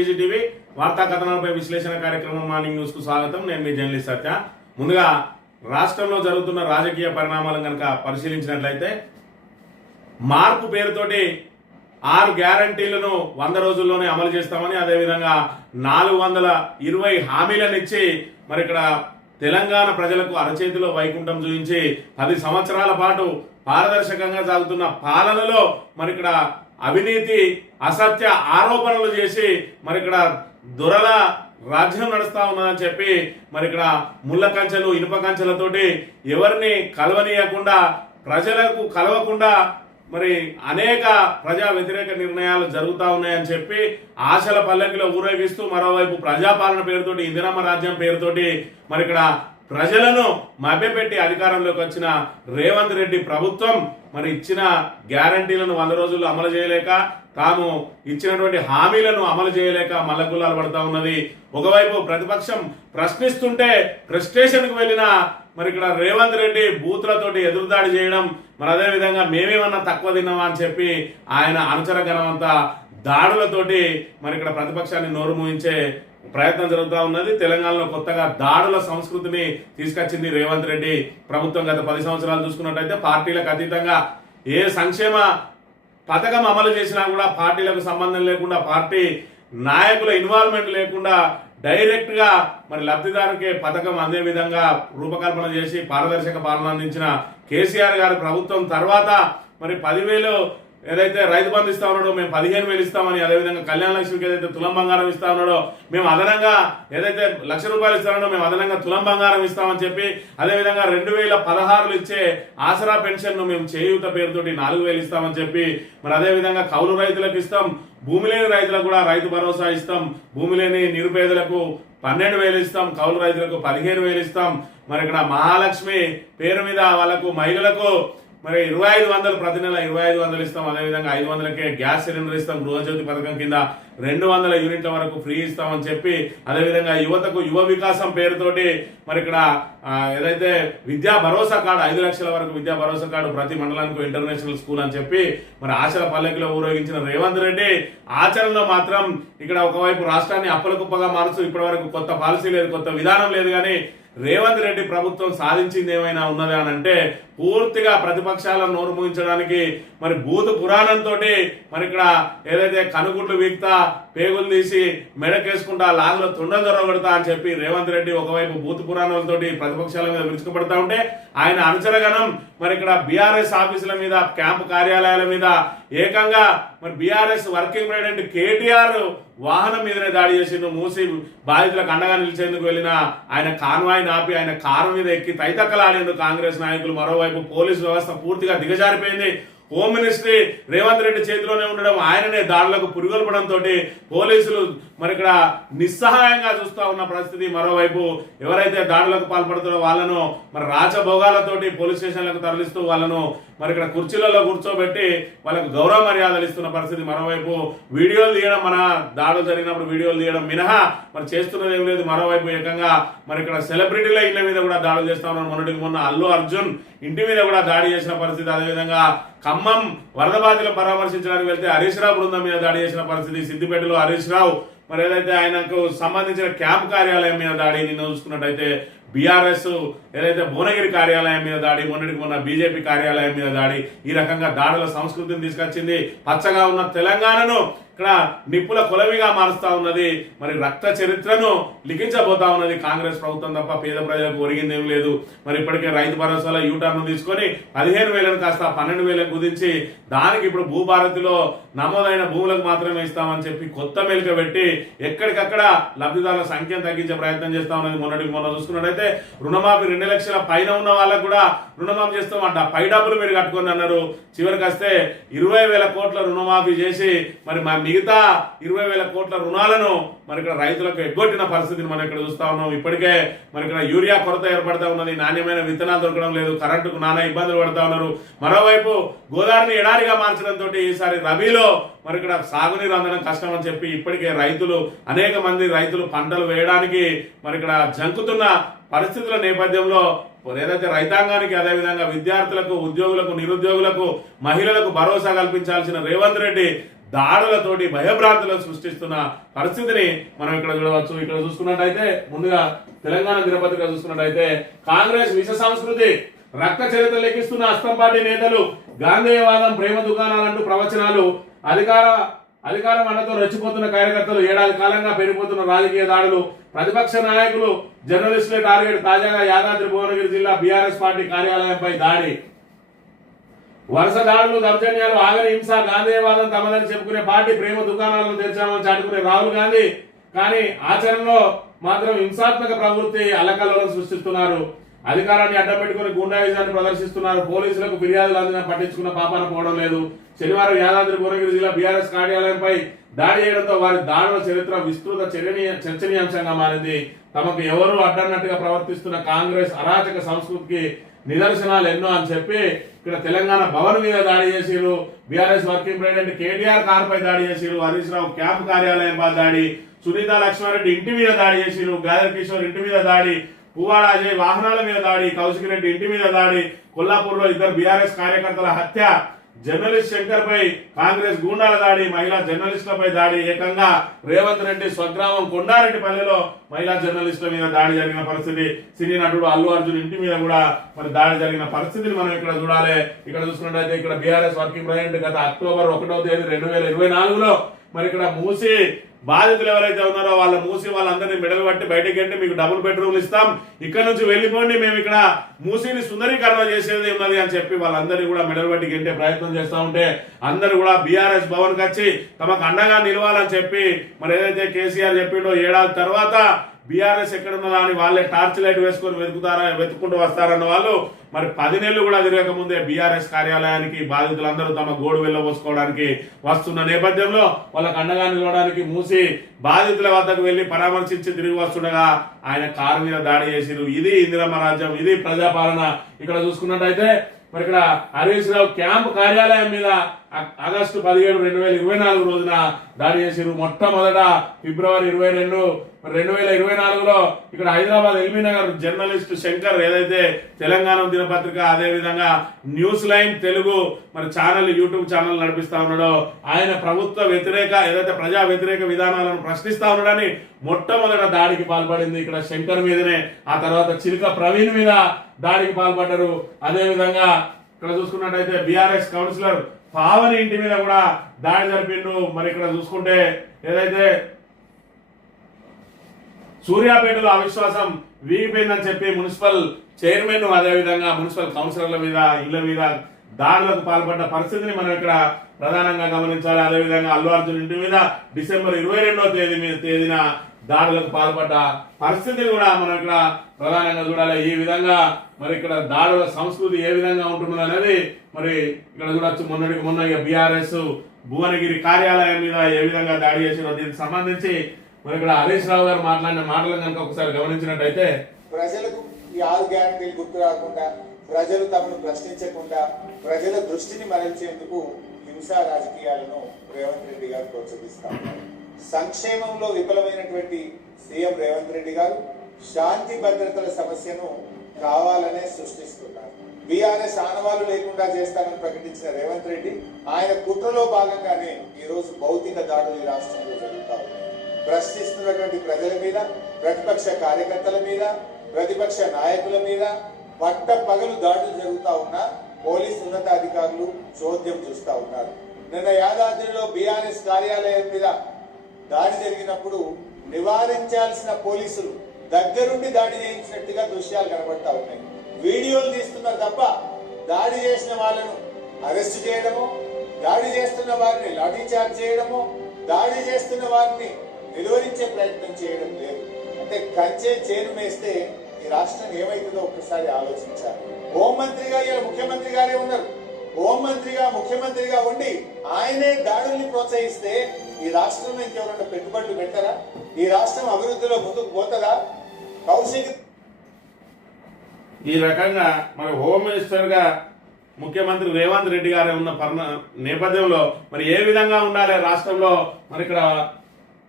TGTV వార్తా కథనాలపై విశ్లేషణ కార్యక్రమం మార్నింగ్ న్యూస్ కు స్వాగతం. నేను మీ జర్నలిస్ట్ సత్య. ముందుగా రాష్ట్రంలో జరుగుతున్న రాజకీయ పరిణామాలను కనుక పరిశీలించినట్లయితే మార్పు పేరుతోటి 6 గ్యారంటీలను 100 రోజుల్లోనే అమలు చేస్తామని, అదేవిధంగా 420 హామీలను ఇచ్చి మరి ఇక్కడ తెలంగాణ ప్రజలకు అరచేతిలో వైకుంఠం చూపించి 10 సంవత్సరాల పాటు పారదర్శకంగా సాగుతున్న పాలనలో మరి ఇక్కడ అవినీతి అసత్య ఆరోపణలు చేసి మరి ఇక్కడ దొరల రాజ్యం నడుస్తా ఉన్నదని చెప్పి మరి ఇక్కడ ముళ్ళ కంచెలు ఇనుప కంచెలతోటి ఎవరిని కలవనీయకుండా ప్రజలకు కలవకుండా మరి అనేక ప్రజా వ్యతిరేక నిర్ణయాలు జరుగుతూ ఉన్నాయని చెప్పి ఆశల పల్లకిలో ఊరేగిస్తూ మరోవైపు ప్రజాపాలన పేరుతోటి ఇందిరమ్మ రాజ్యం పేరుతోటి మరి ఇక్కడ ప్రజలను మభ్యపెట్టి అధికారంలోకి వచ్చిన రేవంత్ రెడ్డి ప్రభుత్వం మరి ఇచ్చిన గ్యారంటీలను 100 రోజుల్లో అమలు చేయలేక, తాము ఇచ్చినటువంటి హామీలను అమలు చేయలేక మల్లగుల్లాలు పడతా ఉన్నది. ఒకవైపు ప్రతిపక్షం ప్రశ్నిస్తుంటే ఫ్రస్ట్రేషన్కు వెళ్ళిన మరి ఇక్కడ రేవంత్ రెడ్డి బూతులతోటి ఎదురుదాడి చేయడం, మరి అదేవిధంగా మేమేమన్నా తక్కువ తిన్నామా అని చెప్పి ఆయన అనుచరగణమంతా దాడులతోటి మరి ఇక్కడ ప్రతిపక్షాన్ని నోరు మూయించే ప్రయత్నం జరుగుతూ ఉన్నది. తెలంగాణలో కొత్తగా దాడుల సంస్కృతిని తీసుకొచ్చింది రేవంత్ రెడ్డి ప్రభుత్వం. గత 10 సంవత్సరాలు చూసుకున్నట్టయితే పార్టీలకు అతీతంగా ఏ సంక్షేమ పథకం అమలు చేసినా కూడా పార్టీలకు సంబంధం లేకుండా, పార్టీ నాయకుల ఇన్వాల్వ్మెంట్ లేకుండా డైరెక్ట్ గా మరి లబ్ధిదారుకే పథకం అందే విధంగా రూపకల్పన చేసి పారదర్శక పాలన అందించిన కేసీఆర్ గారి ప్రభుత్వం తర్వాత మరి 10,000 ఏదైతే రైతు బంధు ఇస్తా ఉన్నాడో మేము 15,000 ఇస్తామని, అదేవిధంగా కళ్యాణ లక్ష్మికి ఏదైతే తులం బంగారం ఇస్తా ఉన్నాడో మేము అదనంగా ఏదైతే ₹1,00,000 ఇస్తానో మేము అదనంగా తులం బంగారం ఇస్తామని చెప్పి, అదేవిధంగా 2016 ఇచ్చే ఆసరా పెన్షన్ ను మేము చేయూత పేరుతోటి 4,000 ఇస్తామని చెప్పి, మరి అదేవిధంగా కౌలు రైతులకు ఇస్తాం, భూమి లేని రైతులకు కూడా రైతు భరోసా ఇస్తాం, భూమి లేని నిరుపేదలకు 12,000 ఇస్తాం, కౌలు రైతులకు 15,000 ఇస్తాం, మరి ఇక్కడ మహాలక్ష్మి పేరు మీద వాళ్ళకు మహిళలకు మరి 2,500 ప్రతి నెల 2,500 ఇస్తాం, అదేవిధంగా 500కే గ్యాస్ సిలిండర్ ఇస్తాం, గృహజ్యోతి పథకం కింద 200 యూనిట్ల వరకు ఫ్రీ ఇస్తామని చెప్పి, అదేవిధంగా యువతకు యువ వికాసం పేరుతోటి మరి ఇక్కడ ఏదైతే విద్యా భరోసా కార్డు 5 లక్షల వరకు విద్యా భరోసా కార్డు ప్రతి మండలానికి ఇంటర్నేషనల్ స్కూల్ అని చెప్పి మరి ఆశల పల్లకిలో ఊరేగించిన రేవంత్ రెడ్డి ఆచరణలో మాత్రం ఇక్కడ ఒకవైపు రాష్ట్రాన్ని అప్పుల కుప్పగా మారుస్తూ ఇప్పటి వరకు కొత్త పాలసీ లేదు, కొత్త విధానం లేదు. కానీ రేవంత్ రెడ్డి ప్రభుత్వం సాధించింది ఏమైనా ఉన్నదా అని అంటే పూర్తిగా ప్రతిపక్షాలను నోరు మూయించడానికి మరి భూత పురాణంతో మరి ఇక్కడ ఏదైతే కనుగుడ్లు వీక్తా పేగులు తీసి మెడకేసుకుంటా లాగులో తుండ దొరగొడతా అని చెప్పి రేవంత్ రెడ్డి ఒకవైపు భూత పురాణాలతో ప్రతిపక్షాల మీద విరుచుకుపడతా ఉంటే, ఆయన అనుచరగణం మరి ఇక్కడ బీఆర్ఎస్ ఆఫీసుల మీద, క్యాంపు కార్యాలయాల మీద ఏకంగా మరి బీఆర్ఎస్ వర్కింగ్ ప్రెసిడెంట్ కేటీఆర్ వాహనం మీదనే దాడి చేసిండు. మూసి బాధితులకు అండగా నిలిచేందుకు వెళ్ళిన ఆయన కాన్వాయ్ ఆపి ఆయన కారు మీద ఎక్కి తైతక్కలాడిండు కాంగ్రెస్ నాయకులు. మరోవైపు పోలీసు వ్యవస్థ పూర్తిగా దిగజారిపోయింది. హోమ్ మినిస్ట్రీ రేవంత్ రెడ్డి చేతిలోనే ఉండడం, ఆయననే దాడులకు పురిగొల్పడంతో పోలీసులు మరి ఇక్కడ నిస్సహాయంగా చూస్తూ ఉన్న పరిస్థితి. మరోవైపు ఎవరైతే దాడులకు పాల్పడుతారో వాళ్ళను మరి రాచభోగాలతోటి పోలీస్ స్టేషన్లకు తరలిస్తూ వాళ్ళను మరి ఇక్కడ కుర్చీలలో కూర్చోబెట్టి వాళ్ళకు గౌరవ మర్యాదలు ఇస్తున్న పరిస్థితి. మరోవైపు వీడియోలు తీయడం, మన దాడులు జరిగినప్పుడు వీడియోలు తీయడం మినహా మరి చేస్తున్నది ఏం లేదు. మరోవైపు ఏకంగా మరి ఇక్కడ సెలబ్రిటీల ఇళ్ల మీద కూడా దాడులు చేస్తా ఉన్నారు. మొన్నటికి మొన్న అల్లు అర్జున్ ఇంటి మీద కూడా దాడి చేసిన పరిస్థితి. అదేవిధంగా ఖమ్మం వరద బాధితులను పరామర్శించడానికి వెళ్తే హరీష్ రావు బృందం మీద దాడి చేసిన పరిస్థితి. సిద్దిపేటలో హరీష్ రావు మరి ఏదైతే ఆయనకు సంబంధించిన క్యాంప్ కార్యాలయం మీద దాడి, నిన్న చూసుకున్నట్టయితే బీఆర్ఎస్ ఏదైతే భువనగిరి కార్యాలయం మీద దాడి, మొన్నటికి మొన్న బీజేపీ కార్యాలయం మీద దాడి, ఈ రకంగా దాడుల సంస్కృతిని తీసుకొచ్చింది. పచ్చగా ఉన్న తెలంగాణను ఇక్కడ నిప్పుల కొలవిగా మారుస్తా ఉన్నది. మరి రక్త చరిత్రను లిఖించబోతా ఉన్నది కాంగ్రెస్ ప్రభుత్వం తప్ప పేద ప్రజలకు ఒరిగింది ఏం లేదు. మరి ఇప్పటికే రైతు భరోసాలో యూటర్న్ తీసుకొని 15,000 కాస్త 12,000 కుదించి దానికి ఇప్పుడు భూభారతిలో నమోదైన భూములకు మాత్రమే ఇస్తామని చెప్పి కొత్త మెలిక పెట్టి ఎక్కడికక్కడ లబ్ధిదారుల సంఖ్యను తగ్గించే ప్రయత్నం చేస్తా ఉన్నది. మొన్నటికి మొన్న చూసుకున్నట్టయితే రుణమాఫీ 2 లక్షల పైన ఉన్న వాళ్ళకు కూడా రుణమాఫీ చేస్తామంట, పై డబ్బులు మీరు కట్టుకోండి అన్నారు. చివరికి వస్తే 20,000 కోట్ల రుణమాఫీ చేసి మరి మిగతా 20,000 కోట్ల రుణాలను మరి ఇక్కడ రైతులకు ఎగ్గొట్టిన పరిస్థితిని మనం ఇక్కడ చూస్తా ఉన్నాం. ఇప్పటికే మరి ఇక్కడ యూరియా కొరత ఏర్పడతా ఉన్నది, నాణ్యమైన విత్తనాలు దొరకడం లేదు, కరెంటుకు నానా ఇబ్బందులు పడతా ఉన్నారు. మరోవైపు గోదావరిని ఎడారిగా మార్చడంతో ఈసారి రబీలో మరి ఇక్కడ సాగునీరు అందడం కష్టం అని చెప్పి ఇప్పటికే అనేక మంది రైతులు పంటలు వేయడానికి మరి ఇక్కడ జంకుతున్న పరిస్థితుల నేపథ్యంలో ఏదైతే రైతాంగానికి, అదేవిధంగా విద్యార్థులకు, ఉద్యోగులకు, నిరుద్యోగులకు, మహిళలకు భరోసా కల్పించాల్సిన రేవంత్ రెడ్డి దాడులతోటి భయభ్రాంతులను సృష్టిస్తున్న పరిస్థితిని మనం ఇక్కడ చూడవచ్చు. ఇక్కడ చూసుకున్నట్టయితే ముందుగా తెలంగాణ దినపత్రిక చూసుకున్నట్టయితే కాంగ్రెస్ విష సంస్కృతి రక్త చరిత్ర లెక్కిస్తున్న అస్తం పార్టీ నేతలు గాంధేయవాదం ప్రేమ దుకాణాలంటూ ప్రవచనాలు అధికారం అండతో రెచ్చిపోతున్న కార్యకర్తలు ఏడాది కాలంగా పెరిగిపోతున్న రాజకీయ దాడులు ప్రతిపక్ష నాయకులు జర్నలిస్టులే టార్గెట్ తాజాగా యాదాద్రి భువనగిరి జిల్లా బీఆర్ఎస్ పార్టీ కార్యాలయంపై దాడి వరుస దాడులు దౌర్జన్యాలు ఆగని హింస గాంధేయవాదం తమదని చెప్పుకునే పార్టీ ప్రేమ దుకాణాలను తెరిచామని చాటుకునే రాహుల్ గాంధీ కానీ ఆచరణలో మాత్రం హింసాత్మక ప్రవృత్తి అల్లకల్లోలం సృష్టిస్తున్నారు. అధికారాన్ని అడ్డం పెట్టుకుని గూండాయిజాన్ని ప్రదర్శిస్తున్నారు. పోలీసులకు ఫిర్యాదులు అందినా పట్టించుకున్న పాపాన పోవడం లేదు. శనివారం యాదాద్రి భువనగిరి జిల్లా బీఆర్ఎస్ కార్యాలయంపై దాడి చేయడంతో వారి దాడుల చరిత్ర విస్తృత చర్చనీయాంశంగా మారింది. తమకు ఎవరు అడ్డన్నట్టుగా ప్రవర్తిస్తున్న కాంగ్రెస్ అరాచక సంస్కృతికి నిదర్శనాలు ఎన్నో అని చెప్పి ఇక్కడ తెలంగాణ భవన్ మీద దాడి చేసిరు. BRS working president KTR car పై దాడి చేసిరు. హరీష్ రావు క్యాంప్ కార్యాలయం పై దాడి, సునీత లక్ష్మారెడ్డి ఇంటి మీద దాడి చేసిరు. గాదర్ కిషోర్ ఇంటి మీద దాడి, పువ్వాడ అజయ్ వాహనాల మీద దాడి, కౌశిక్ రెడ్డి ఇంటి మీద దాడి, కొల్లాపూర్ లో ఇద్దరు బీఆర్ఎస్ కార్యకర్తల హత్య, జర్నలిస్ట్ శంకర్ పై కాంగ్రెస్ గూండాల దాడి, మహిళా జర్నలిస్టులపై దాడి, ఏకంగా రేవంత్ రెడ్డి స్వగ్రామం కొండారెడ్డిపల్లిలో మహిళా జర్నలిస్టుల మీద దాడి జరిగిన పరిస్థితి. సినీ నటుడు అల్లు అర్జున్ ఇంటి మీద కూడా మరి దాడి జరిగిన పరిస్థితిని మనం ఇక్కడ చూడాలి. ఇక్కడ చూసుకున్నట్లయితే ఇక్కడ బీఆర్ఎస్ వర్కింగ్ ప్రెసిడెంట్ గత అక్టోబర్ 1వ తేదీ 2024లో మరి ఇక్కడ మూసి బాధితులు ఎవరైతే ఉన్నారో వాళ్ళందరినీ మెడలు పట్టి బయటకి అంటే మీకు డబుల్ బెడ్రూమ్లు ఇస్తాం, ఇక్కడ నుంచి వెళ్ళిపోండి, మేము ఇక్కడ మూసీని సుందరీకరణ చేసేది ఉన్నది అని చెప్పి వాళ్ళందరినీ కూడా మెడలు పట్టి గెంటే ప్రయత్నం చేస్తూ ఉంటే అందరూ కూడా బీఆర్ఎస్ భవన్ కి వచ్చి తమకు అండగా నిలవాలని చెప్పి మరి ఏదైతే కేసీఆర్ చెప్పిండో ఏడాది తర్వాత బీఆర్ఎస్ ఎక్కడున్నదా అని వాళ్ళే టార్చ్ లైట్ వేసుకొని వెతుక్కుంటూ వస్తారన్న వాళ్ళు మరి 10 నెలలు కూడా తిరగక ముందే బీఆర్ఎస్ కార్యాలయానికి బాధితులందరూ తమ గోడు వెళ్ళబోసుకోవడానికి వస్తున్న నేపథ్యంలో వాళ్ళకు అండగా నిలవడానికి మూసి బాధితుల వద్దకు వెళ్లి పరామర్శించి తిరిగి వస్తుండగా ఆయన కారు మీద దాడి చేసిరు. ఇది ఇందిరమ్మ రాజ్యం, ఇది ప్రజాపాలన. ఇక్కడ చూసుకున్నట్టయితే మరి ఇక్కడ హరీష్ రావు క్యాంప్ కార్యాలయం మీద ఆగస్టు 17, 2024 రోజున దాడి చేసిరు. మొట్టమొదట ఫిబ్రవరి 22, 2024లో ఇక్కడ హైదరాబాద్ ఎల్బీ నగర్ జర్నలిస్ట్ శంకర్ ఏదైతే తెలంగాణ దినపత్రిక అదే విధంగా న్యూస్ లైన్ తెలుగు మరి ఛానల్ యూట్యూబ్ ఛానల్ నడిపిస్తా ఉన్నాడో ఆయన ప్రభుత్వ వ్యతిరేక ఏదైతే ప్రజా వ్యతిరేక విధానాలను ప్రశ్నిస్తా ఉన్నాడని మొట్టమొదట దాడికి పాల్పడింది ఇక్కడ శంకర్ మీదనే. ఆ తర్వాత చిలుక ప్రవీణ్ మీద దాడికి పాల్పడ్డారు. అదే విధంగా ఇక్కడ చూసుకున్నట్టయితే బీఆర్ఎస్ కౌన్సిలర్ పావని ఇంటి మీద కూడా దాడి జరిపిండు. మరి ఇక్కడ చూసుకుంటే ఏదైతే సూర్యాపేటలో అవిశ్వాసం వీగిపోయిందని చెప్పి మున్సిపల్ చైర్మన్ అదేవిధంగా మున్సిపల్ కౌన్సిలర్ల మీద ఇళ్ల మీద దాడులకు పాల్పడ్డ పరిస్థితిని మనం ఇక్కడ ప్రధానంగా గమనించాలి. అదేవిధంగా అల్లు అర్జున్ ఇంటి మీద డిసెంబర్ 22వ తేదీన దాడులకు పాల్పడ్డ పరిస్థితిని కూడా మనం ఇక్కడ ప్రధానంగా చూడాలి. ఈ విధంగా మరి ఇక్కడ దాడుల సంస్కృతి ఏ విధంగా ఉంటున్నది అనేది మరి ఇక్కడ చూడొచ్చు. మొన్న బీఆర్ఎస్ భువనగిరి కార్యాలయం మీద ఏ విధంగా దాడి చేసినో దీనికి సంబంధించి మరి ఇక్కడ హరీష్ రావు గారు మాట్లాడిన మాటలను కనుక ఒకసారి గమనించినట్టయితే ప్రజలకు ఈ 6 గ్యారెంటీలు గుర్తు రాకుండా, ప్రజలు తమను ప్రశ్నించకుండా ప్రజల దృష్టిని మరల్చేందుకు హింసా రాజకీయాలను రేవంత్ రెడ్డి గారు ప్రోత్సహిస్తా ఉన్నారు. సంక్షేమంలో విఫలమైనటువంటి సీఎం రేవంత్ రెడ్డి గారు శాంతి భద్రతల సమస్యను కావాలనే సృష్టిస్తున్నారు. బీఆర్ఎస్ ఆనవాళ్లు లేకుండా చేస్తానని ప్రకటించిన రేవంత్ రెడ్డి ఆయన కుట్రలో భాగంగానే ఈ రోజు భౌతిక దాడులు ఈ రాష్ట్రంలో జరుగుతా ఉన్నాయి. ప్రశ్నిస్తున్నటువంటి ప్రజల మీద, ప్రతిపక్ష కార్యకర్తల మీద, ప్రతిపక్ష నాయకుల మీద పట్ట పగలు దాడులు జరుగుతా ఉన్నా పోలీసు ఉన్నతాధికారులు చోద్యం చూస్తా ఉన్నారు. నిన్న యాదాద్రిలో బీఆర్ఎస్ కార్యాలయం మీద దాడి జరిగినప్పుడు నివారించాల్సిన పోలీసులు దగ్గరుండి దాడి చేయించినట్టుగా దృశ్యాలు కనబడతా ఉన్నాయి. వీడియోలు తీస్తున్నారు తప్ప దాడి చేసిన వాళ్ళను అరెస్ట్ చేయడమో, దాడి చేస్తున్న వారిని లాఠీ చార్జ్ చేయడమో, దాడి చేస్తున్న వారిని నిలువరించే ప్రయత్నం చేయడం లేదు. అంటే కంచే చేను మేస్తే ఈ రాష్ట్రం ఏమైతుందో ఒక్కసారి ఆలోచించాలి. హోంమంత్రిగా ఇలా ముఖ్యమంత్రి గారే ఉన్నారు. హోంమంత్రిగా ముఖ్యమంత్రిగా ఉండి ఆయనే దాడుల్ని ప్రోత్సహిస్తే ఈ రాష్ట్రంలో ఇంకెవరైనా పెట్టుబడులు పెట్టారా? ఈ రాష్ట్రం అభివృద్ధిలో ముందుకు పోతుందా? కౌశిక్ ఈ రకంగా మరి హోమ్ మినిస్టర్ గా ముఖ్యమంత్రి రేవంత్ రెడ్డి గారే ఉన్న నేపథ్యంలో మరి ఏ విధంగా ఉండాలి రాష్ట్రంలో మరి ఇక్కడ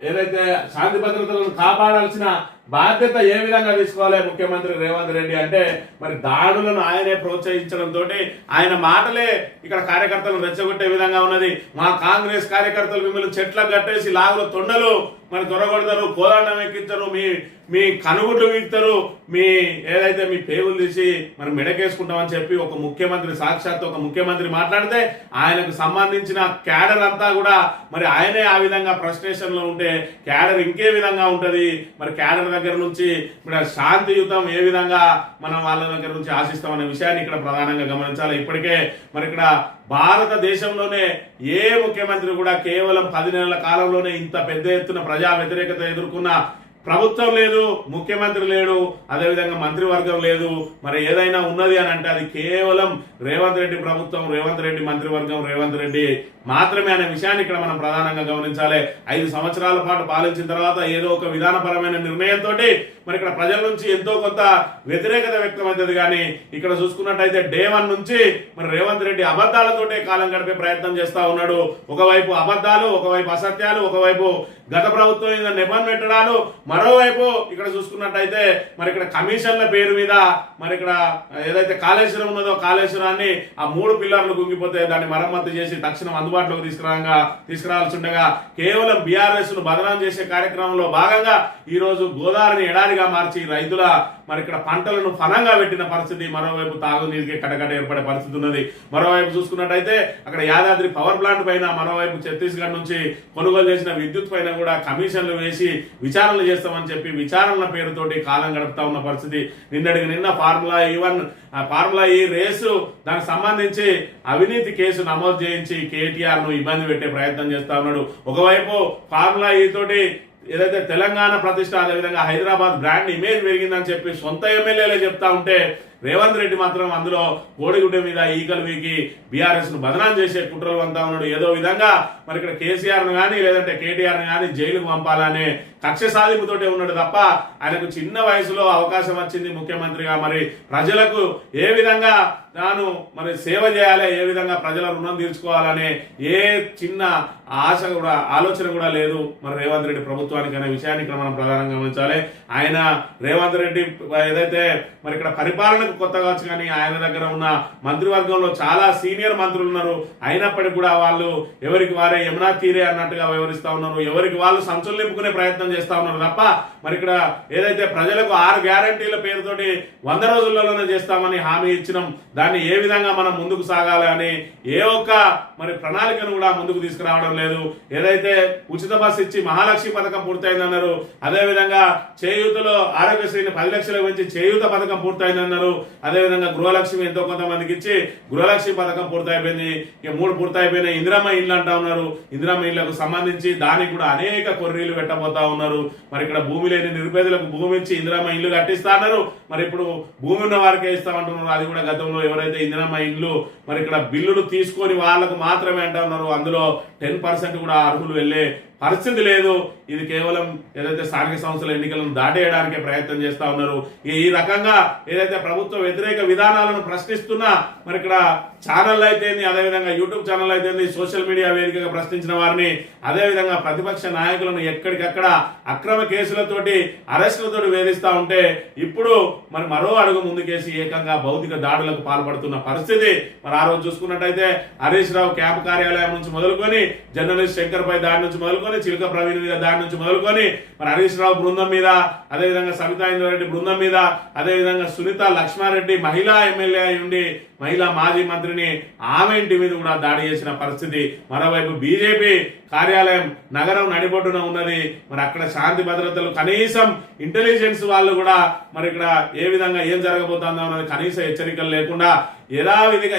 ఏదైతే శాంతి భద్రతలను కాపాడాల్సిన బాధ్యత ఏ విధంగా తీసుకోవాలి ముఖ్యమంత్రి రేవంత్ రెడ్డి అంటే మరి దాడులను ఆయనే ప్రోత్సహించడంతో ఆయన మాటలే ఇక్కడ కార్యకర్తలను రెచ్చగొట్టే విధంగా ఉన్నది. మా కాంగ్రెస్ కార్యకర్తలు మిమ్మల్ని చెట్లకు కట్టేసి లాగుల తొండలు మరి త్వరగొడతారు, కోదండం ఎక్కించరు, మీ కనుగుడ్లు వీక్తారు, మీ ఏదైతే మీ పేగులు తీసి మనం మెడకేసుకుంటామని చెప్పి ఒక ముఖ్యమంత్రి సాక్షాత్ ఒక ముఖ్యమంత్రి మాట్లాడితే ఆయనకు సంబంధించిన క్యాడర్ అంతా కూడా మరి ఆయనే ఆ విధంగా ఫ్రస్ట్రేషన్ లో ఉంటే క్యాడర్ ఇంకే విధంగా ఉంటది. మరి క్యాడర్ దగ్గర నుంచి మరి శాంతియుతం ఏ విధంగా మనం వాళ్ళ దగ్గర నుంచి ఆశిస్తామనే విషయాన్ని ఇక్కడ ప్రధానంగా గమనించాలి. ఇప్పటికే మరి ఇక్కడ భారతదేశంలోనే ఏ ముఖ్యమంత్రి కూడా కేవలం 10 నెలల కాలంలోనే ఇంత పెద్ద ఎత్తున ప్రజా వ్యతిరేకత ఎదుర్కొన్న ప్రభుత్వం లేదు, ముఖ్యమంత్రి లేడు, అదేవిధంగా మంత్రివర్గం లేదు. మరి ఏదైనా ఉన్నది అని అంటే అది కేవలం రేవంత్ రెడ్డి ప్రభుత్వం, రేవంత్ రెడ్డి మంత్రివర్గం, రేవంత్ రెడ్డి మాత్రమే అనే విషయాన్ని ఇక్కడ మనం ప్రధానంగా గమనించాలి. 5 సంవత్సరాల పాటు పాలించిన తర్వాత ఏదో ఒక విధానపరమైన నిర్ణయంతో మరి ఇక్కడ ప్రజల నుంచి ఎంతో కొంత వ్యతిరేకత వ్యక్తమవుతుంది. కానీ ఇక్కడ చూసుకున్నట్టయితే డే 1 నుంచి మరి రేవంత్ రెడ్డి అబద్ధాలతోటే కాలం గడిపే ప్రయత్నం చేస్తా ఉన్నాడు. ఒకవైపు అబద్ధాలు, ఒకవైపు అసత్యాలు, ఒకవైపు గత ప్రభుత్వం మీద నెపం పెట్టడాలు, మరోవైపు ఇక్కడ చూసుకున్నట్టయితే మరి ఇక్కడ కమిషన్ల పేరు మీద మరి ఇక్కడ ఏదైతే కాళేశ్వరం ఉన్నదో కాళేశ్వరాన్ని ఆ 3 పిల్లర్లు కుంగిపోతే దాన్ని మరమ్మతు చేసి తక్షణం అందుబాటులోకి తీసుకురావాల్సి ఉండగా కేవలం బీఆర్ఎస్ ను బదనాం చేసే కార్యక్రమంలో భాగంగా ఈ రోజు గోదావరిని ఎడారిగా మార్చి రైతుల మరి ఇక్కడ పంటలను ఫలంగా పెట్టిన పరిస్థితి, మరోవైపు తాగునీరుకి కటకట ఏర్పడే పరిస్థితి ఉన్నది. మరోవైపు చూసుకున్నట్టయితే అక్కడ యాదాద్రి పవర్ ప్లాంట్ పైన, మరోవైపు ఛత్తీస్గఢ్ నుంచి కొనుగోలు చేసిన విద్యుత్ పైన కూడా కమిషన్లు వేసి విచారణలు చేస్తామని చెప్పి విచారణల పేరుతోటి కాలం గడుపుతా ఉన్న పరిస్థితి. నిన్న ఫార్ములా ఈ రేసు దానికి సంబంధించి అవినీతి కేసు నమోదు చేయించి కేటీఆర్ ను ఇబ్బంది పెట్టే ప్రయత్నం చేస్తా ఉన్నాడు. ఒకవైపు ఫార్ములా ఈ తోటి ఏదైతే తెలంగాణ ప్రతిష్ట, అదేవిధంగా హైదరాబాద్ బ్రాండ్ ఇమేజ్ పెరిగిందని చెప్పి సొంత ఎమ్మెల్యేలే చెప్తా ఉంటే రేవంత్ రెడ్డి మాత్రం అందులో కోడిగుడ్డ మీద ఈకలు వీకి బీఆర్ఎస్ ను బదనాం చేసే కుట్రలు అంతా ఉన్నాడు. ఏదో విధంగా మరి ఇక్కడ కేసీఆర్ ను కానీ లేదంటే కేటీఆర్ ను కానీ జైలుకు పంపాలనే కక్ష సాధింపుతోటే ఉన్నాడు తప్ప ఆయనకు చిన్న వయసులో అవకాశం వచ్చింది ముఖ్యమంత్రిగా. మరి ప్రజలకు ఏ విధంగా తాను మరి సేవ చేయాలి, ఏ విధంగా ప్రజల రుణం తీర్చుకోవాలనే ఏ చిన్న ఆశ కూడా ఆలోచన కూడా లేదు మరి రేవంత్ రెడ్డి ప్రభుత్వానికి అనే విషయాన్ని ఇక్కడ మనం ప్రధానంగా గమనించాలి. ఆయన రేవంత్ రెడ్డి ఏదైతే మరి ఇక్కడ పరిపాలనకు కొత్తగా వచ్చి కానీ ఆయన దగ్గర ఉన్న మంత్రివర్గంలో చాలా సీనియర్ మంత్రులు ఉన్నారు. అయినప్పటికీ కూడా వాళ్ళు ఎవరికి వారే యమునా తీరే అన్నట్టుగా వ్యవహరిస్తా ఉన్నారు, ఎవరికి వాళ్ళు సంచులు నింపుకునే ప్రయత్నం చేస్తా ఉన్నారు తప్ప మరి ఇక్కడ ఏదైతే ప్రజలకు 6 గ్యారంటీల పేరుతోటి 100 రోజుల్లోనే చేస్తామని హామీ ఇచ్చినాం, దాన్ని ఏ విధంగా మనం ముందుకు సాగాలి అని ఏ ఒక్క మరి ప్రణాళికను కూడా ముందుకు తీసుకురావడం లేదు. ఏదైతే ఉచిత బస్సు ఇచ్చి మహాలక్ష్మి పథకం పూర్తయిందన్నారు, అదేవిధంగా చేయూతలో ఆరోగ్యశ్రీని 10 లక్షలకు పెంచి చేయూత పథకం పూర్తయిందన్నారు, అదేవిధంగా గృహలక్ష్మి ఎంతో కొంతమందికి ఇచ్చి గృహలక్ష్మి పథకం పూర్తయిపోయింది, ఇక 3 పూర్తయిపోయినాయి. ఇందిరమ్మ ఇల్లు అంటా ఉన్నారు, ఇందిరమ్మ ఇళ్లకు సంబంధించి దానికి కూడా అనేక కొర్రీలు పెట్టబోతా ఉన్నారు. మరి ఇక్కడ భూమి లేని నిరుపేదలకు భూమి ఇచ్చి ఇందిరమ్మ ఇల్లు కట్టిస్తా అన్నారు, మరి ఇప్పుడు భూమి ఉన్న వారికే ఇస్తామంటున్నారు. అది కూడా గతంలో ఎవరైతే ఇందిరమ్మ ఇల్లు మరి ఇక్కడ బిల్లులు తీసుకొని వాళ్ళకు మాత్రమే అంటా ఉన్నారు, అందులో 10% కూడా అర్హులు వెళ్లే పరిస్థితి లేదు. ఇది కేవలం ఏదైతే స్థానిక సంస్థల ఎన్నికలను దాటేయడానికే ప్రయత్నం చేస్తా ఉన్నారు. ఈ రకంగా ఏదైతే ప్రభుత్వ వ్యతిరేక విధానాలను ప్రశ్నిస్తున్నా మరి ఇక్కడ ఛానల్ అయితేంది, అదేవిధంగా యూట్యూబ్ ఛానల్ అయితేంది, సోషల్ మీడియా వేదికగా ప్రశ్నించిన వారిని, అదేవిధంగా ప్రతిపక్ష నాయకులను ఎక్కడికక్కడ అక్రమ కేసులతోటి అరెస్టులతోటి వేధిస్తా ఉంటే ఇప్పుడు మరి మరో అడుగు ముందుకేసి ఏకంగా భౌతిక దాడులకు పాల్పడుతున్న పరిస్థితి. మరి ఆ రోజు చూసుకున్నట్టయితే హరీష్ రావు క్యాంప్ కార్యాలయం నుంచి మొదలుకొని జర్నలిస్ట్ శంకర్ పై దాడి నుంచి మొదలుకొని చిలుక ప్రవీణ్ మీద దాడి నుంచి మొదలుకొని మరి హరీష్ రావు బృందం మీద, అదేవిధంగా సబితా ఇంద్రారెడ్డి బృందం మీద, అదేవిధంగా సునీత లక్ష్మారెడ్డి మహిళా ఎమ్మెల్యే అయి ఉండి మహిళా మాజీ మంత్రిని ఆమె ఇంటి మీద కూడా దాడి చేసిన పరిస్థితి. మరోవైపు బీజేపీ కార్యాలయం నగరం నడిబొడ్డున ఉన్నది, మరి అక్కడ శాంతి భద్రతలు కనీసం ఇంటెలిజెన్స్ వాళ్ళు కూడా మరి ఇక్కడ ఏ విధంగా ఏం జరగబోతుందో అన్నది కనీస హెచ్చరికలు లేకుండా యథావిధిగా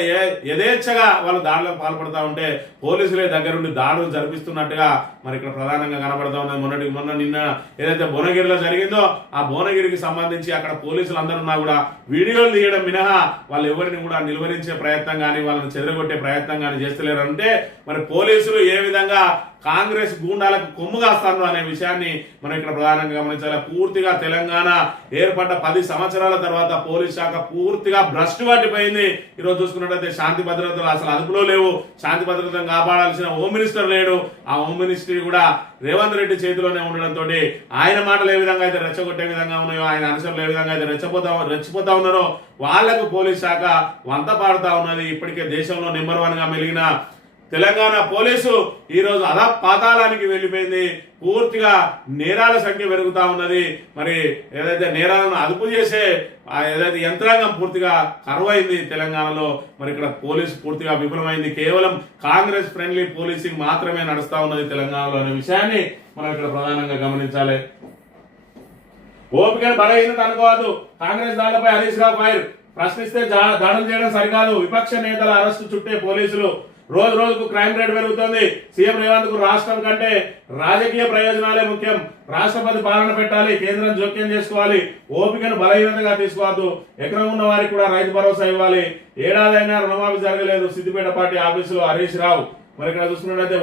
యథేచ్ఛగా వాళ్ళు దాడులకు పాల్పడతా ఉంటే పోలీసులే దగ్గరుండి దాడులు జరిపిస్తున్నట్టుగా మరి ఇక్కడ ప్రధానంగా కనబడతా ఉన్నది. నిన్న ఏదైతే భువనగిరిలో జరిగిందో ఆ భువనగిరికి సంబంధించి అక్కడ పోలీసులు అందరున్నా కూడా వీడియోలు తీయడం మినహా వాళ్ళు ఎవరిని కూడా నిలువరించే ప్రయత్నం కానీ వాళ్ళని చెదరగొట్టే ప్రయత్నం కానీ చేస్తలేరు. అంటే మరి పోలీసులు ఏ విధంగా కాంగ్రెస్ గూండాలకు కొమ్ము కాస్తాను అనే విషయాన్ని మనం ఇక్కడ ప్రధానంగా గమనించాలి. పూర్తిగా తెలంగాణ ఏర్పడ్డ 10 సంవత్సరాల తర్వాత పోలీస్ శాఖ పూర్తిగా భ్రష్టు పట్టిపోయింది. ఈరోజు చూసుకున్నట్లయితే శాంతి భద్రతలు అసలు అదుపులో లేవు. శాంతి భద్రతను కాపాడాల్సిన హోమ్ మినిస్టర్ లేడు. ఆ హోమ్ మినిస్ట్రీ కూడా రేవంత్ రెడ్డి చేతిలోనే ఉండడంతో ఆయన మాటలు ఏ విధంగా అయితే రెచ్చగొట్టే విధంగా ఉన్నాయో, ఆయన అనుసరులు ఏ విధంగా అయితే రెచ్చిపోతా ఉన్నారో వాళ్లకు పోలీస్ శాఖ వంత పాడుతా ఉన్నది. ఇప్పటికే దేశంలో నెంబర్ 1 గా మెలిగిన తెలంగాణ పోలీసు ఈ రోజు పాతాళానికి వెళ్ళిపోయింది. పూర్తిగా నేరాల సంఖ్య పెరుగుతా ఉన్నది. మరి ఏదైతే నేరాలను అదుపు చేసే ఏదైతే యంత్రాంగం పూర్తిగా కరువైంది తెలంగాణలో. మరి ఇక్కడ పోలీసు పూర్తిగా విఫలమైంది. కేవలం కాంగ్రెస్ ఫ్రెండ్లీ పోలీసింగ్ మాత్రమే నడుస్తా ఉన్నది తెలంగాణలో అనే విషయాన్ని మనం ఇక్కడ ప్రధానంగా గమనించాలి. ఓపికను బలహీనత అనుకోవద్దు. కాంగ్రెస్ దాడులపై హరీష్ రావు ఫైర్. ప్రశ్నిస్తే దాడులు చేయడం సరికాదు. విపక్ష నేతల అరెస్టు చుట్టే పోలీసులు. రోజు రోజుకు క్రైమ్ రేట్ పెరుగుతోంది. సీఎం రేవంత్ కు రాష్ట్రం కంటే రాజకీయ ప్రయోజనాలే ముఖ్యం. రాష్ట్రపతి పాలన పెట్టాలి, కేంద్రం జోక్యం చేసుకోవాలి. ఓపికను బలహీనతగా తీసుకోవద్దు. ఎకరం ఉన్న వారికి కూడా రైతు భరోసా ఇవ్వాలి. ఏడాదైనా రుణమాఫీ జరగలేదు. సిద్దిపేట పార్టీ ఆఫీసులో హరీష్ రావు. మరి ఇక్కడ చూసుకున్నట్లయితే